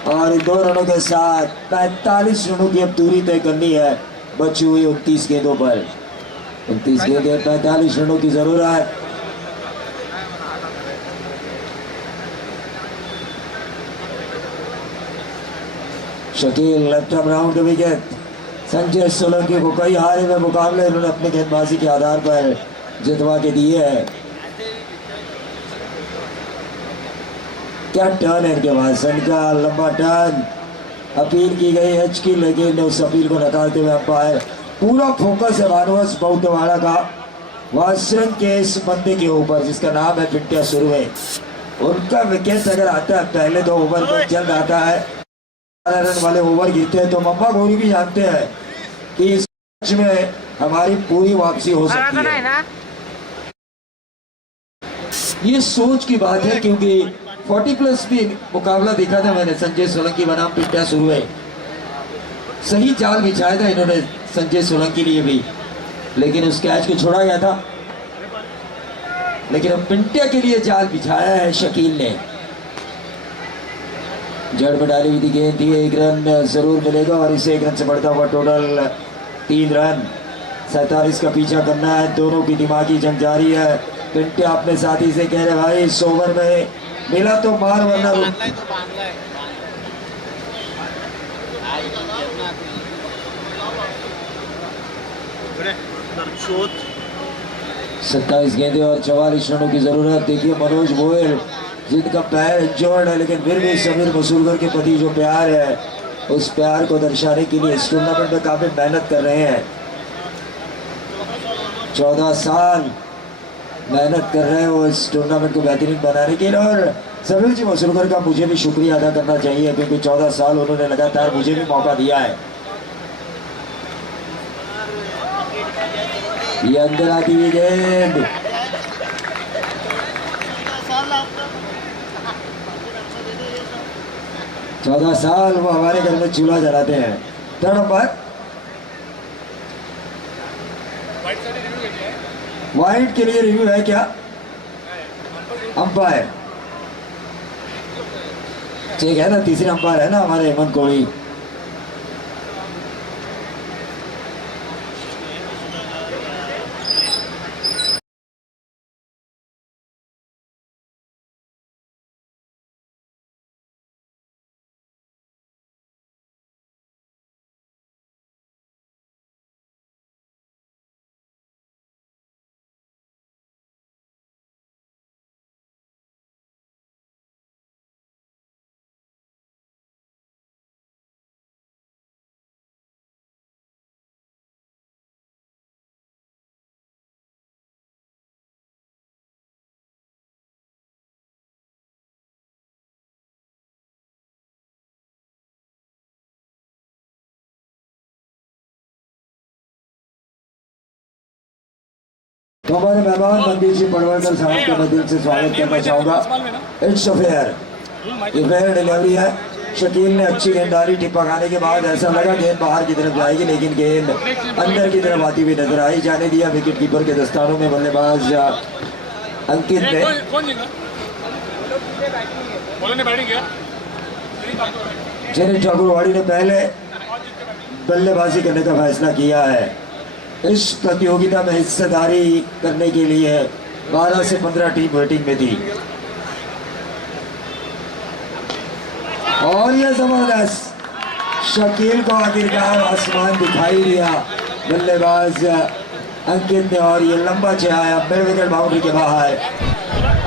और इन 2 रनों के साथ 45 रनों की अब दूरी तय करनी है बची हुई 29 गेंदों पर। 29 गेंदें, 45 रनों की जरूरत। Shakeel left arm round wicket. Sanjay Solanki को कई हारे हुए मुकाबले उन्होंने अपनी गेंदबाजी के आधार पर जितवा के दिए है। क्या टर्न है इनके बाद, सन का लंबा टर्न। अपील की गई एच की, लेकिन उस अपील को नकारते हुए अंपायर पूरा फोकस है भानुवास बहुतवाड़ा का वासरंग के इस बंदे के ऊपर जिसका नाम है पिंटिया सुरवे। उनका विकेट अगर आता है पहले 2 ओवर में जल्द आता है, रन वाले ओवर गिरते हैं, तो मम्मा गौरी भी जानते हैं कि इस मैच में हमारी पूरी वापसी हो सकती है। ये सोच की बात है क्योंकि 40 प्लस भी मुकाबला देखा था मैंने संजय सोलंकी बनाम पिंटिया सुरवे। सही जाल बिछाया था इन्होंने संजय सोलंकी लिए भी, लेकिन उस कैच को छोड़ा गया था। लेकिन अब पिंटिया के लिए जाल बिछाया है शकील ने। जड़ पर डाली हुई थी गेंद थी, 1 रन जरूर मिलेगा और इसे 1 रन से बढ़ता हुआ टोटल 3 रन। 47 का पीछा करना है, दोनों की दिमागी जंग जारी है। पिंटिया अपने साथी से कह रहे भाई इस ओवर में मिला तो मार वरना रुक। 27 गेंदें और 44 रनों की जरूरत। देखिए मनोज गोयल जिनका पैर इंजर्ड है लेकिन फिर भी समीर मसूरगर के प्रति जो प्यार है उस प्यार को दर्शाने के लिए इस टूर्नामेंट में काफी मेहनत कर रहे हैं। 14 साल मेहनत कर रहे हैं वो इस टूर्नामेंट को बेहतरीन बनाने के लिए। और समीर जी मसूरगर का मुझे भी शुक्रिया अदा करना चाहिए क्योंकि 14 साल उन्होंने लगातार मुझे भी मौका दिया है। ये अंदर आती हुई गेंद 14 साल वो हमारे घर में चूल्हा जलाते हैं। 3rd नंबर वाइट के लिए रिव्यू है क्या? अंपायर ठीक है ना, तीसरे अंपायर है ना हमारे हेमंत कोहली। तो हमारे मेहमान मनदीप सिंह पडवलकर साहब का मैं दिल से स्वागत करना चाहूंगा। इट्स फेयर, ये फेयर डिलीवरी है। शकील ने अच्छी गेंदबाजी, टिप्पा खाने के बाद ऐसा लगा गेंद बाहर की तरफ जाएगी, लेकिन गेंद अंदर की तरफ आती हुई नजर आई। जाने दिया विकेट कीपर के दस्तानों में बल्लेबाज अंकित ने। जेनी ठाकुरवाड़ी ने पहले बल्लेबाजी करने का फैसला किया है। इस प्रतियोगिता में हिस्सेदारी करने के लिए 12 से 15 टीम वेटिंग में थी और यह जबरदस्त शकील को आखिरकार आसमान दिखाई दिया बल्लेबाज अंकित ने, और ये लंबा चलाया मिड विकेट बाउंड्री के बाहर।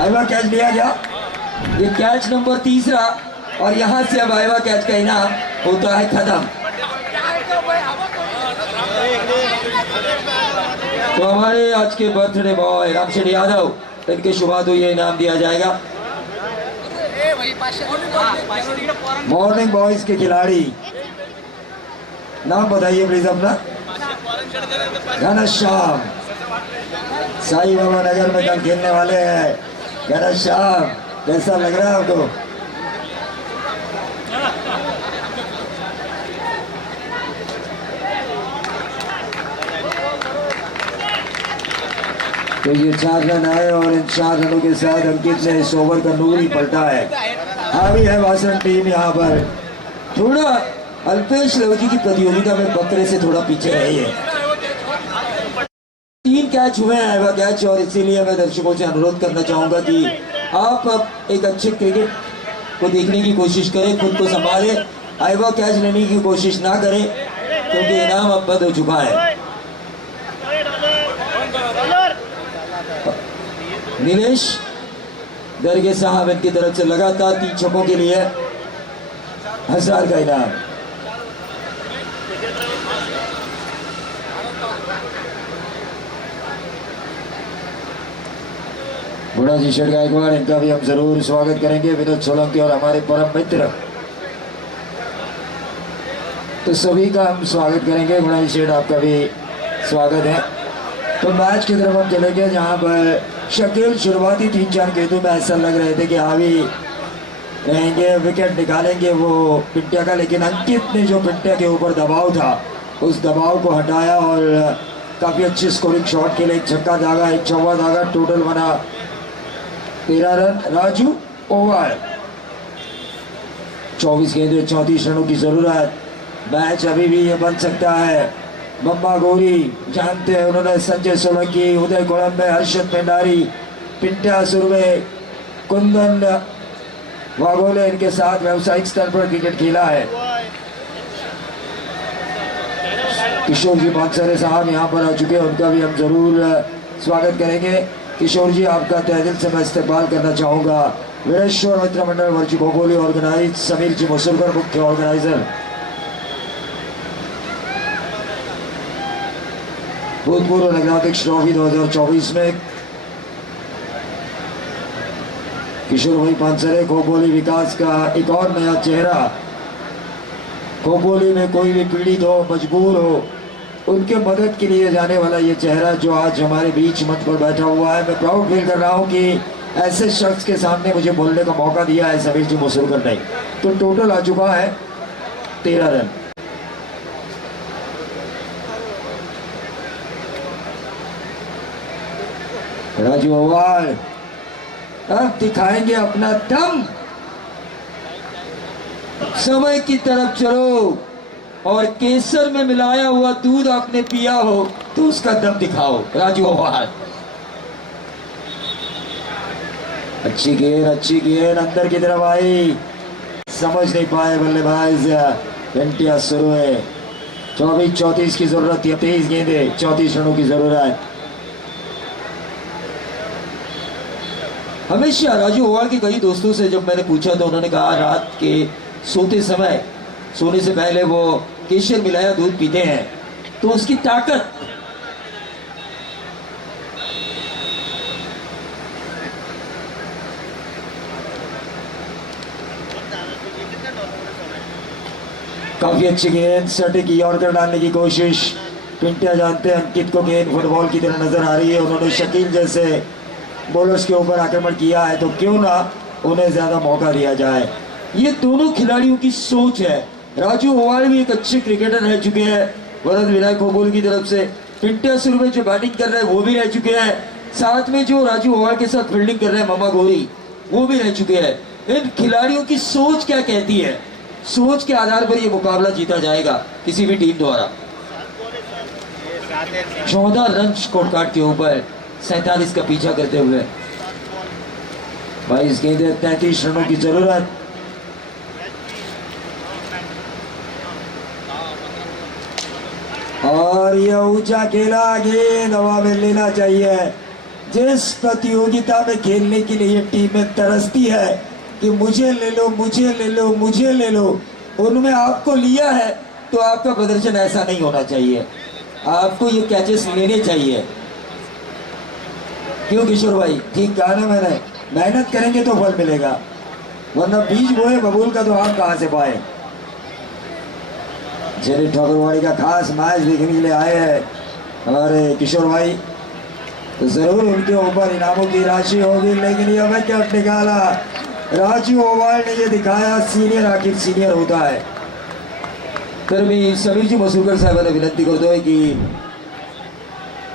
आइवा कैच लिया गया, ये कैच नंबर 3 और यहाँ से अब आइवा कैच का इनाम होता है खत्म। तो हमारे आज के बर्थडे बॉय रामशेठ यादव, इनके शुभात ये इनाम दिया जाएगा। मॉर्निंग बॉयज के खिलाड़ी नाम बताइए प्लीज अपना। घनश्याम, साई बाबा नगर में कल खेलने वाले हैं। घनश्याम, कैसा लग रहा है आपको? तो ये 4 रन आए और इन 4 रनों के साथ अंकित ने इस ओवर का नूर ही पलटा है। हावी है वासन टीम यहाँ पर। थोड़ा अल्पेश लवजी की प्रतियोगिता में बकरे से थोड़ा पीछे रही है। 3 कैच हुए हैं आइवा कैच, और इसीलिए मैं दर्शकों से अनुरोध करना चाहूंगा कि आप अब एक अच्छे क्रिकेट को देखने की कोशिश करें, खुद को संभालें, आइवा कैच लेने की कोशिश ना करें क्योंकि इनाम अब बंद हो चुका है। नीलेश दरगे साहब इनकी तरफ से लगातार 3 छक्कों के लिए 1000 का इनाम। बुढ़ा जी शेठ गायकवाड़, इनका भी हम जरूर स्वागत करेंगे। विनोद सोलंकी और हमारे परम मित्र, तो सभी का हम स्वागत करेंगे। बुढ़ा जी शेठ आपका भी स्वागत है। तो मैच की तरफ हम चलेंगे जहां पर शकील शुरुआती 3-4 गेंदों में ऐसा लग रहे थे कि हावी रहेंगे, विकेट निकालेंगे वो पिंटिया का, लेकिन अंकित ने जो पिंटिया के ऊपर दबाव था उस दबाव को हटाया और काफ़ी अच्छी स्कोरिंग शॉट के लिए 1 छक्का दागा, 1 चौवा दागा, टोटल बना 13 रन। राजू ओवर, 24 गेंदें 34 रनों की जरूरत। मैच अभी भी ये बन सकता है। बम्बा गौरी जानते हैं, उन्होंने संजय सोलंकी, उदय कोलंबे, हर्षद पेंडारी, पिंटा सुरवे, कुंदन वाघोले, इनके साथ व्यावसायिक स्तर पर क्रिकेट खेला है। किशोर जी पानसरे साहब यहाँ पर आ चुके हैं, उनका भी हम जरूर स्वागत करेंगे। किशोर जी, आपका तहे दिल से मैं इस्तेमाल करना चाहूँगा। वीरेश्वर मित्र मंडल वर्ची खोखोली ऑर्गेनाइज, समीर जी मुसलकर मुख्य ऑर्गेनाइजर। भूतपूर्व नगराध्यक्ष ट्रॉफी 2024 में किशोर भाई पानसरे, खोखोली विकास का एक और नया चेहरा। खोखोली में कोई भी पीड़ित हो, मजबूर हो, उनके मदद के लिए जाने वाला ये चेहरा जो आज हमारे बीच मंच पर बैठा हुआ है। मैं प्राउड फील कर रहा हूँ कि ऐसे शख्स के सामने मुझे बोलने का मौका दिया है समीर जी मसूरकर ने। तो टोटल आ चुका है 13 रन। राजू अवाल अब दिखाएंगे अपना दम। समय की तरफ चलो और केसर में मिलाया हुआ दूध आपने पिया हो तो उसका दम दिखाओ। राजू अवाल अच्छी गेंद अंदर की तरफ आई, समझ नहीं पाए बल्लेबाज। घंटिया शुरू है। 24-34 की जरूरत है, 23 गेंदे 34 रनों की जरूरत। हमेशा राजू अवाल के कई दोस्तों से जब मैंने पूछा तो उन्होंने कहा रात के सोते समय, सोने से पहले वो केसर मिलाया दूध पीते हैं तो उसकी ताकत काफी अच्छी गेंद सटीक यॉर्कर डालने की कोशिश। पिंटिया जानते हैं अंकित को गेंद फुटबॉल की तरह नजर आ रही है। उन्होंने शकील जैसे बॉलर्स के ऊपर आक्रमण किया है तो क्यों ना उन्हें ज्यादा मौका दिया जाए। ये दोनों खिलाड़ियों की सोच है। राजू अवाल भी एक अच्छे क्रिकेटर रह चुके हैं वरद विनायक खोबोल की तरफ से। पिंटिया शुरू में जो बैटिंग कर रहे हैं वो भी रह चुके हैं, साथ में जो राजू अवाल के साथ फील्डिंग कर रहे हैं मामा गौरी वो भी रह चुके हैं। इन खिलाड़ियों की सोच क्या कहती है, सोच के आधार पर ये मुकाबला जीता जाएगा किसी भी टीम द्वारा। 14 रन स्कोर कार्ड के ऊपर 47 का पीछा करते हुए 22 गेंदे 33 रनों की जरूरत। और यह ऊंचा खेला गेंद हवा में लेना चाहिए। जिस प्रतियोगिता में खेलने के लिए टीमें तरसती है कि मुझे ले लो मुझे ले लो मुझे ले लो, उनमें आपको लिया है तो आपका प्रदर्शन ऐसा नहीं होना चाहिए। आपको ये कैचेस लेने चाहिए। क्यों किशोर भाई, ठीक कहा ना मैंने, मेहनत करेंगे तो फल मिलेगा, वरना बीज बोए बबूल का तो आप कहां से पाए। जेरी ठाकुरवाड़ी का खास मैच देखने के लिए आए हैं और किशोर भाई तो जरूर उनके ऊपर इनामों की राशि होगी, लेकिन ये हमें क्या निकाला। राजू अवाल ने ये दिखाया सीनियर आखिर सीनियर होता है। तर मी समीर जी मसूरकर साहेबांना विनंती करतोय की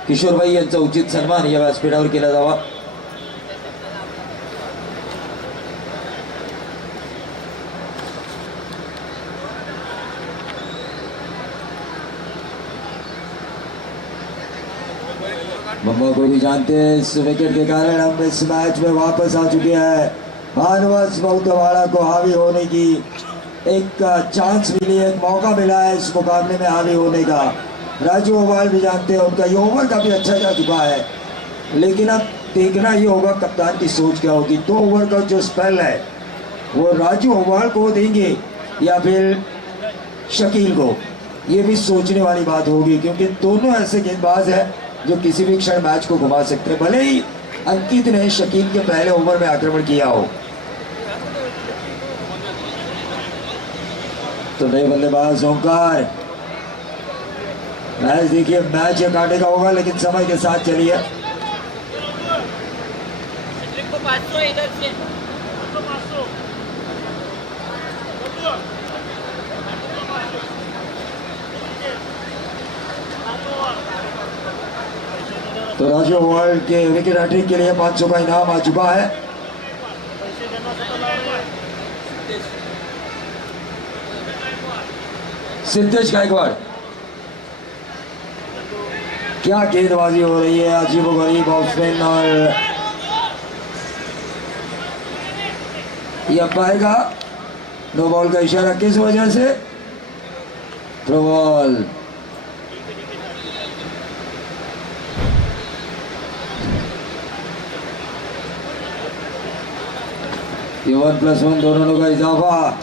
किशोर भाई यांचा उचित सन्मान या व्यासपीठावर केला जावा। मम्मा को भी जानते हैं इस विकेट के कारण हम इस मैच में वापस आ चुके हैं। भानुवंश बहुतवाड़ा को हावी होने की एक चांस मिली, एक मौका मिला है इस मुकाबले में हावी होने का। राजू अवाल भी जानते हैं उनका ये ओवर काफी अच्छा जा चुका है, लेकिन अब देखना ये होगा कप्तान की सोच क्या होगी। 2 ओवर का जो स्पेल है वो राजू अवाल को देंगे या फिर शकील को, ये भी सोचने वाली बात होगी, क्योंकि दोनों ऐसे गेंदबाज हैं जो किसी भी क्षण मैच को घुमा सकते हैं, भले ही अंकित ने शकील के पहले ओवर में आक्रमण किया हो। तो नए बल्लेबाज ओंकार, मैच देखिए, मैच ये कांटे का होगा लेकिन समय के साथ चलिए। तो राजू अवाल के विकेट हैट्रिक के लिए 500 का इनाम आ चुका है। सिद्धेश गायकवाड़, क्या गेंदबाजी हो रही है, अजीबोगरीब ऑफ स्पिन। और ये अंपायर का नो बॉल का इशारा किस वजह से, थ्रो बॉल। ये 1+1 दोनों का इजाफा।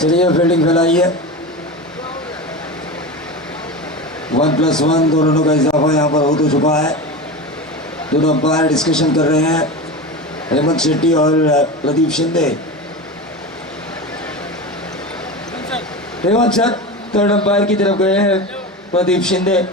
चलिए फील्डिंग फैलाइए। 1+1 दोनों का इजाफा यहाँ पर हो तो चुका है। दोनों अंपायर डिस्कशन कर रहे हैं हेमंत शेट्टी और Pradeep Shinde. Hemant sir third umpire की तरफ गए हैं प्रदीप शिंदे।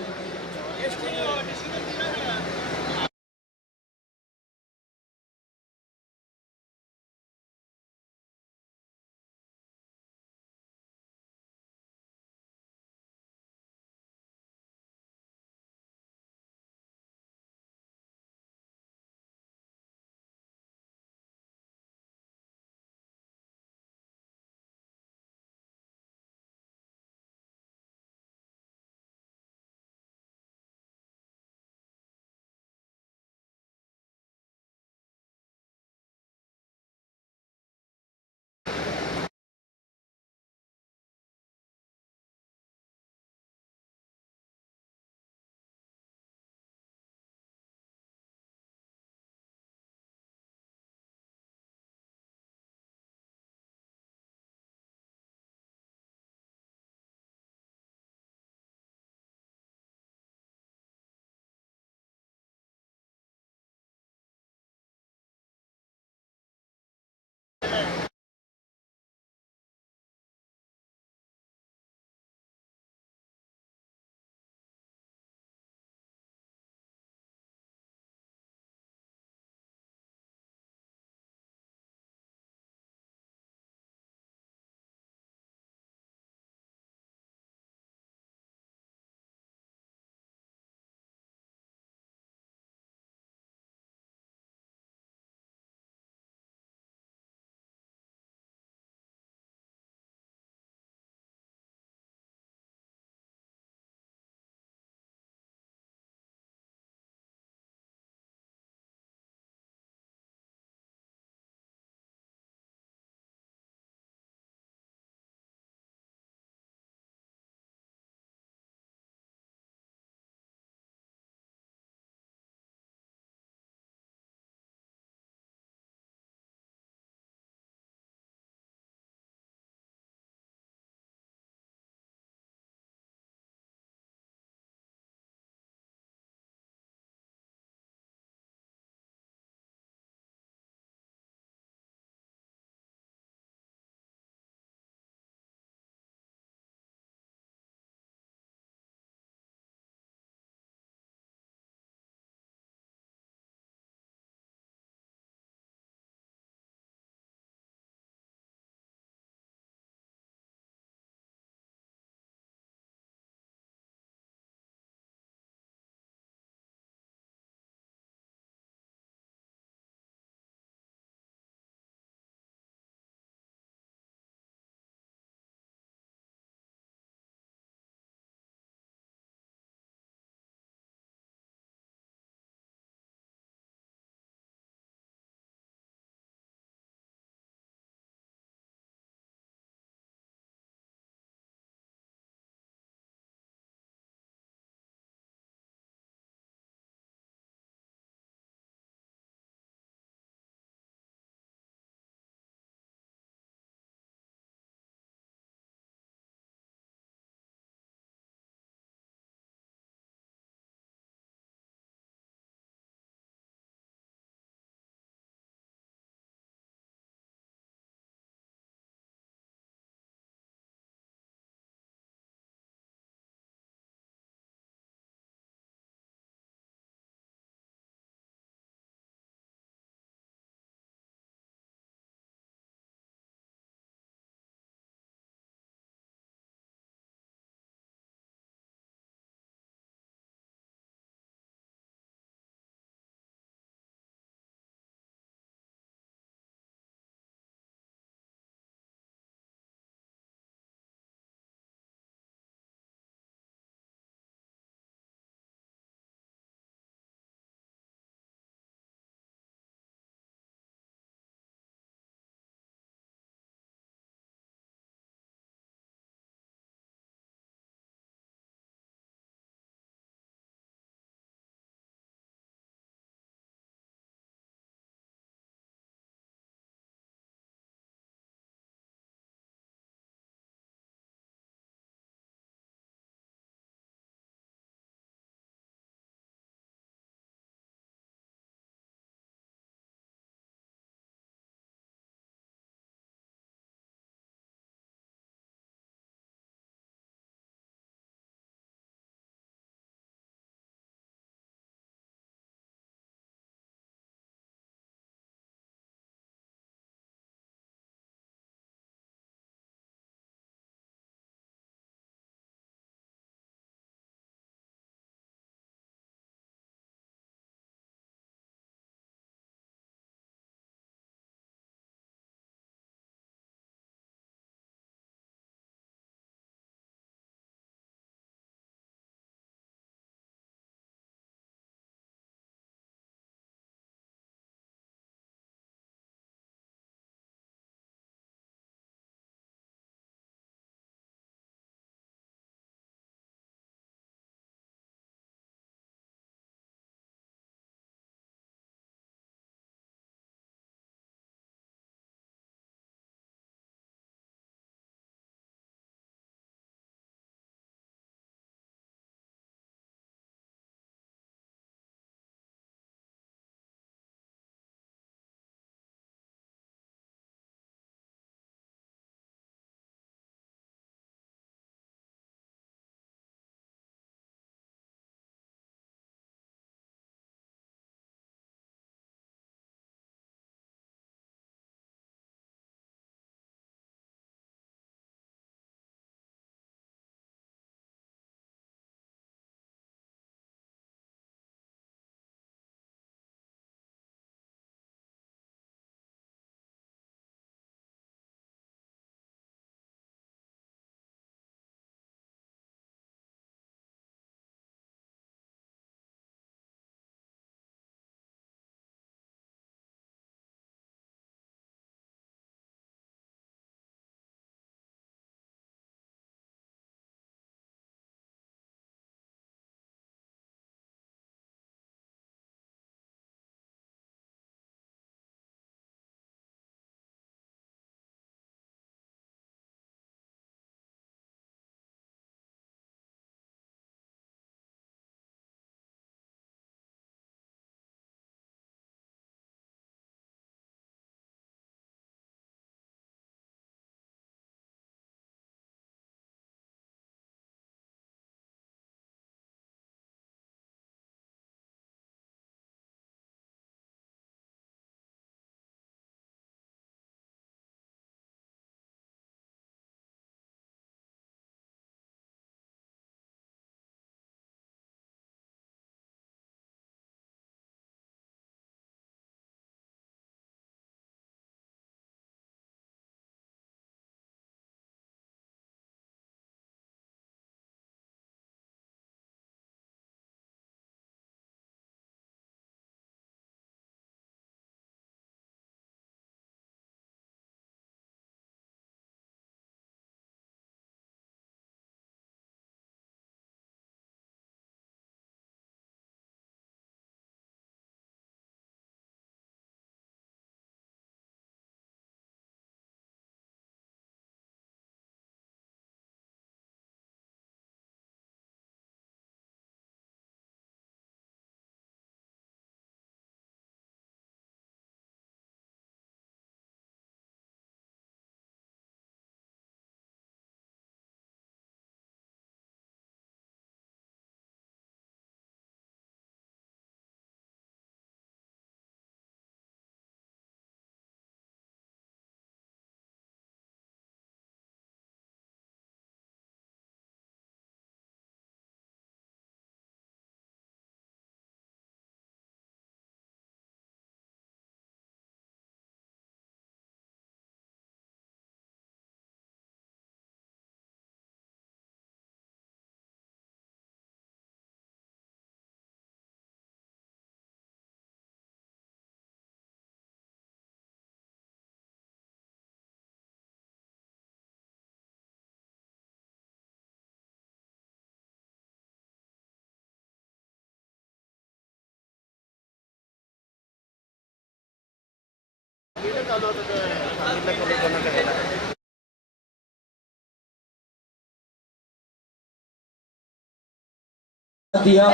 दिया,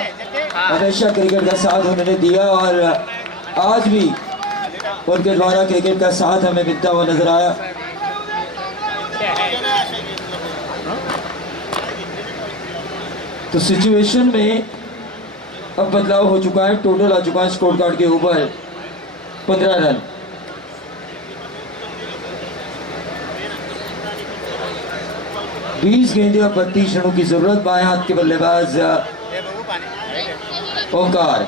हमेशा क्रिकेट का साथ उन्होंने दिया और आज भी उनके द्वारा क्रिकेट का साथ हमें मिलता हुआ नजर आया। तो सिचुएशन में अब बदलाव हो चुका है, टोटल आ चुका है स्कोर कार्ड के ऊपर 15 रन। बीस गेंदे और 32 रनों की जरूरत। बाएं हाथ के बल्लेबाज ओंकार,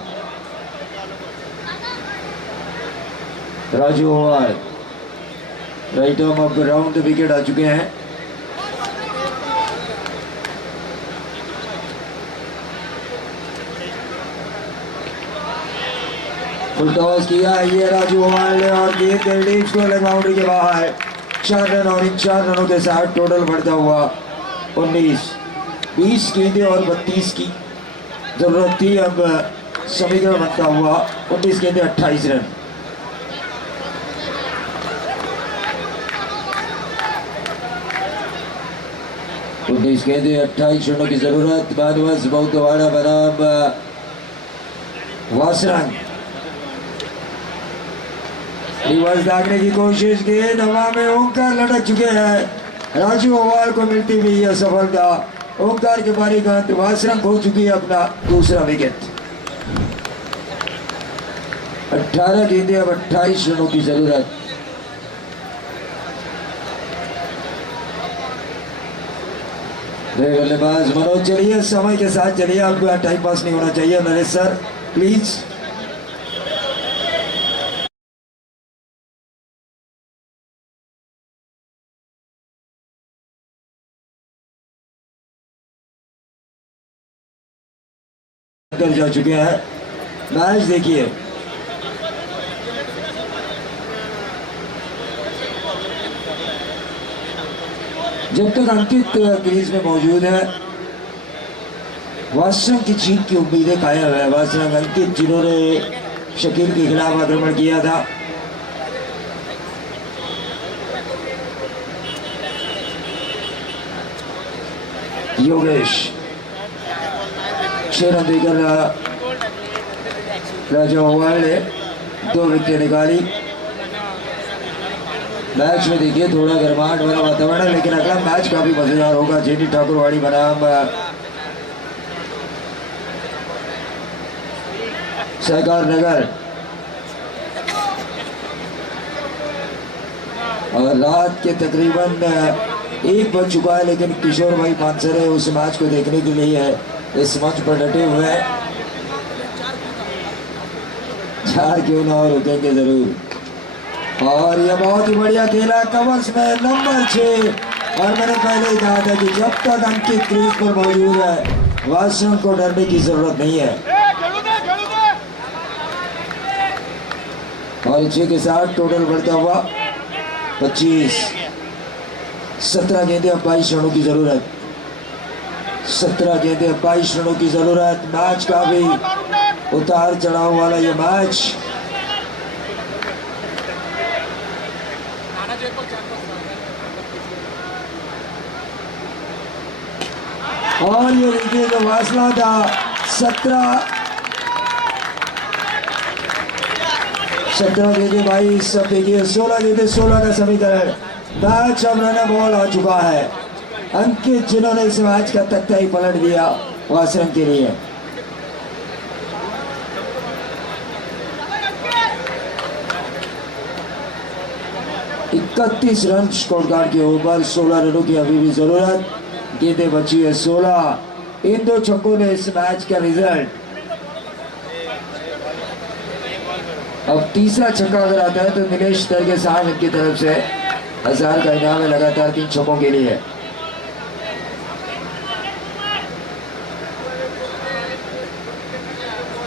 राजू ओवाल right arm off the round wicket आ चुके हैं। फुल टॉस किया है ये राजू ओवाल ने और गेंद गई को अलग बाउंड्री के बाहर। 4 रन और इन 4 रनों के साथ टोटल बढ़ता हुआ 19। 20 गेंदे और 32 की जरूरत थी। अब समीकरण बनता हुआ 19 गेंदे 28 रन। उन्नीस गेंदे 28 रनों की जरूरत। बानवस बहुत वाला बनाम वासरंग। रिवर्स दागने की कोशिश की, हवा में ओंकार लटक चुके हैं। राजू ओवाल को मिलती हुई यह सफलता। ओंकार के बारी गेंद वासरंग हो चुकी है अपना दूसरा विकेट। 18 गेंदे अब 28 रनों की जरूरत। बल्लेबाज मनोज, चलिए समय के साथ चलिए, आपको टाइम पास नहीं होना चाहिए। Naresh sir please. जा चुके हैं। मैच देखिए, जब तक अंकित क्रीज में मौजूद है वासरंग की जीत की उम्मीदें कायम है। वासरंग अंकित जिन्होंने शकील के खिलाफ आक्रमण किया था, योगेश 6 रन देकर राजा ओवाल ने 2 विकेट निकाली। मैच में देखिए थोड़ा गर्माहट वाला वातावरण है, लेकिन अगला मैच काफी मजेदार होगा। जेनी ठाकुरवाड़ी बनाम सहकार नगर। और रात के तकरीबन 1 बज चुका है, लेकिन किशोर भाई मानसरे उस मैच को देखने के लिए इस मंच पर डटे हुए हैं। 4 क्यों ना और रुकेंगे जरूर। और यह बहुत ही बढ़िया खेला कवर्स में नंबर 6। और मैंने पहले ही कहा था कि जब तक अंकित क्रीज पर मौजूद है वासरंग को डरने की जरूरत नहीं है। और 6 के साथ टोटल बढ़ता हुआ 25। 17 गेंदे अब 22 रनों की जरूरत। 17 गेंदे 22 रनों की जरूरत। मैच का भी उतार चढ़ाव वाला ये मैच। और ये देखिए जो वासना था 17 गेंदे 22, सब देखिए 16 गेंदे 16 का समीकरण। मैच अब रन बॉल आ चुका है। अंकित जिन्होंने इस मैच का तख्ता ही पलट दिया वासरंग के लिए। इकतीस रन स्कोर कार्ड के ऊपर। 16 रनों की अभी भी जरूरत। गेंदें बची है 16। इन 2 छक्कों ने इस मैच का रिजल्ट। अब तीसरा छक्का अगर आता है तो नीलेश दरगे साहब इनकी तरफ से 1000 का इनाम है लगातार 3 छक्कों के लिए।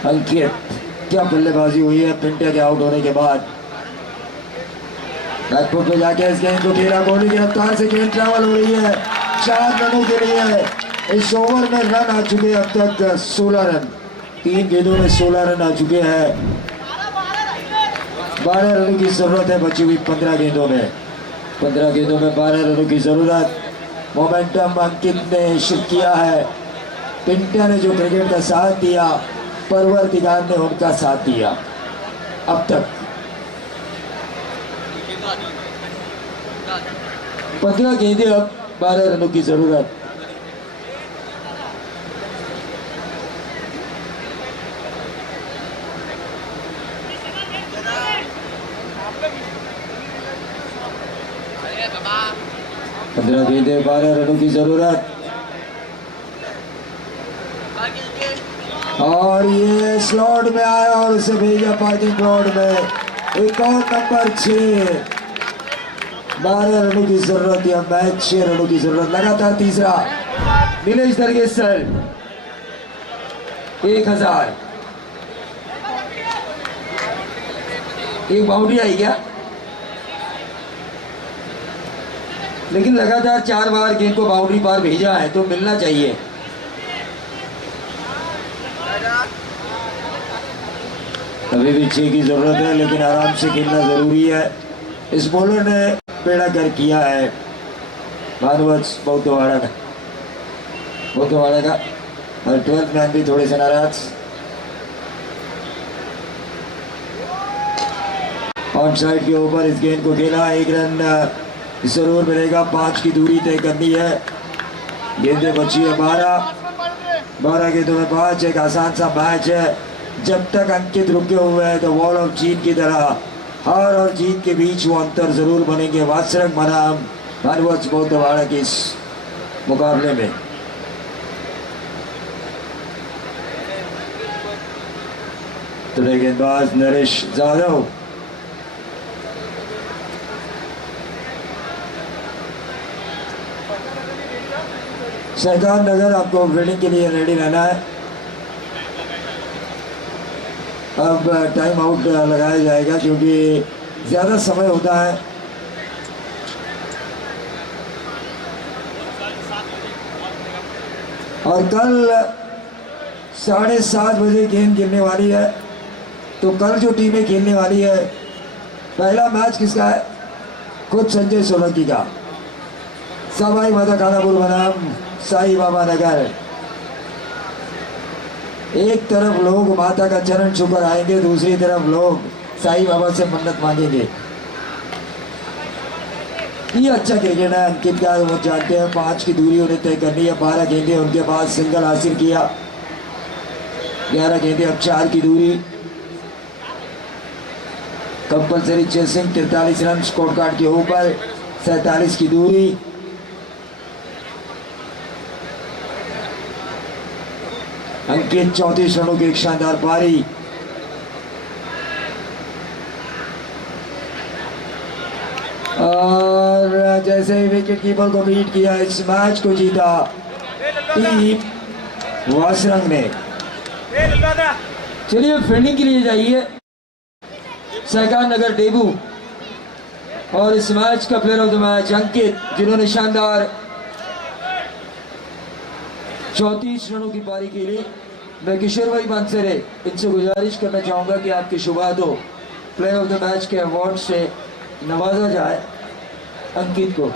अंकित, क्या बल्लेबाजी हुई है पिंटे के आउट होने के बाद। बैकफुट पे जाके इस गेंद को खेला। कोहली की रफ्तार से गेंद ट्रैवल हो रही है। 4 रनों के लिए इस ओवर में रन आ चुके अब तक 16 रन। 3 गेंदों में 16 रन आ चुके हैं। 12 रनों की जरूरत है बची हुई 15 गेंदों में। 15 गेंदों में 12 रनों की जरूरत। मोमेंटम अंकित ने शिफ्ट किया है। पिंटा ने जो क्रिकेट का साथ दिया, परवरदिगार ने उनका साथ दिया अब तक। 15 गेंदें, अब 12 रनों की जरूरत। पंद्रह गेंदें, 12 रनों की जरूरत। और ये स्लॉट में आया और उसे भेजा पार्किंग प्लॉट में। एक और नंबर 6। 12 रनों की जरूरत या मैच 6 रनों की जरूरत। लगातार तीसरा नीलेश दरगेश सर 1000। एक बाउंड्री आई क्या? लेकिन लगातार 4 बार गेंद को बाउंड्री पार भेजा है तो मिलना चाहिए। अभी भी 6 की जरूरत है लेकिन आराम से खेलना जरूरी है। इस बॉलर ने बेड़ा कर किया है भानुवंश बौद्धवाड़ा का। और 12th मैन भी थोड़े से नाराज। ऑन साइड के ऊपर इस गेंद को खेला। 1 रन जरूर मिलेगा। 5 की दूरी तय करनी है। गेंदें बची है 12 गेंदों में 5। एक आसान सा मैच है। जब तक अंकित रुके हुए हैं तो वॉल ऑफ जीत की तरह हार और जीत के बीच वो अंतर जरूर बनेंगे। वात्सरंग बनाम भानुवंश बौद्धवाड़ा के इस मुकाबले में। तो गेंदबाज नरेश जाधव सहकार नगर, आपको फील्डिंग के लिए रेडी रहना है। अब टाइम आउट लगाया जाएगा क्योंकि ज़्यादा समय होता है। और कल 7:30 बजे गेंद गिरने वाली है। तो कल जो टीमें खेलने वाली है, पहला मैच किसका है? खुद संजय सोलंकी का। सवाई माता खानापुर बनाम साई बाबा नगर। एक तरफ लोग माता का चरण छूकर आएंगे, दूसरी तरफ लोग साई बाबा से मन्नत मांगेंगे। ये अच्छा क्रिकेट है अंकित का, वो जानते हैं। 5 की दूरी उन्हें तय करनी है। 12 गेंदें उनके पास, सिंगल हासिल किया। 11 गेंदें, अब 4 की दूरी। Compulsory chasing 43 run score card के ऊपर। 47 की दूरी। अंकित 34 रनों की एक शानदार पारी। और जैसे ही विकेट कीपर को बीट किया, इस मैच को जीता टीम वासरंग ने। चलिए फील्डिंग के लिए जाइए। सहकार नगर डेबू और इस मैच का प्लेयर ऑफ द मैच अंकित, जिन्होंने शानदार 34 रनों की पारी के लिए। मैं किशोर भाई बांसरे इनसे गुजारिश करना चाहूँगा कि आपकी शुरुआत हो प्लेयर ऑफ द मैच के अवार्ड से नवाजा जाए अंकित को।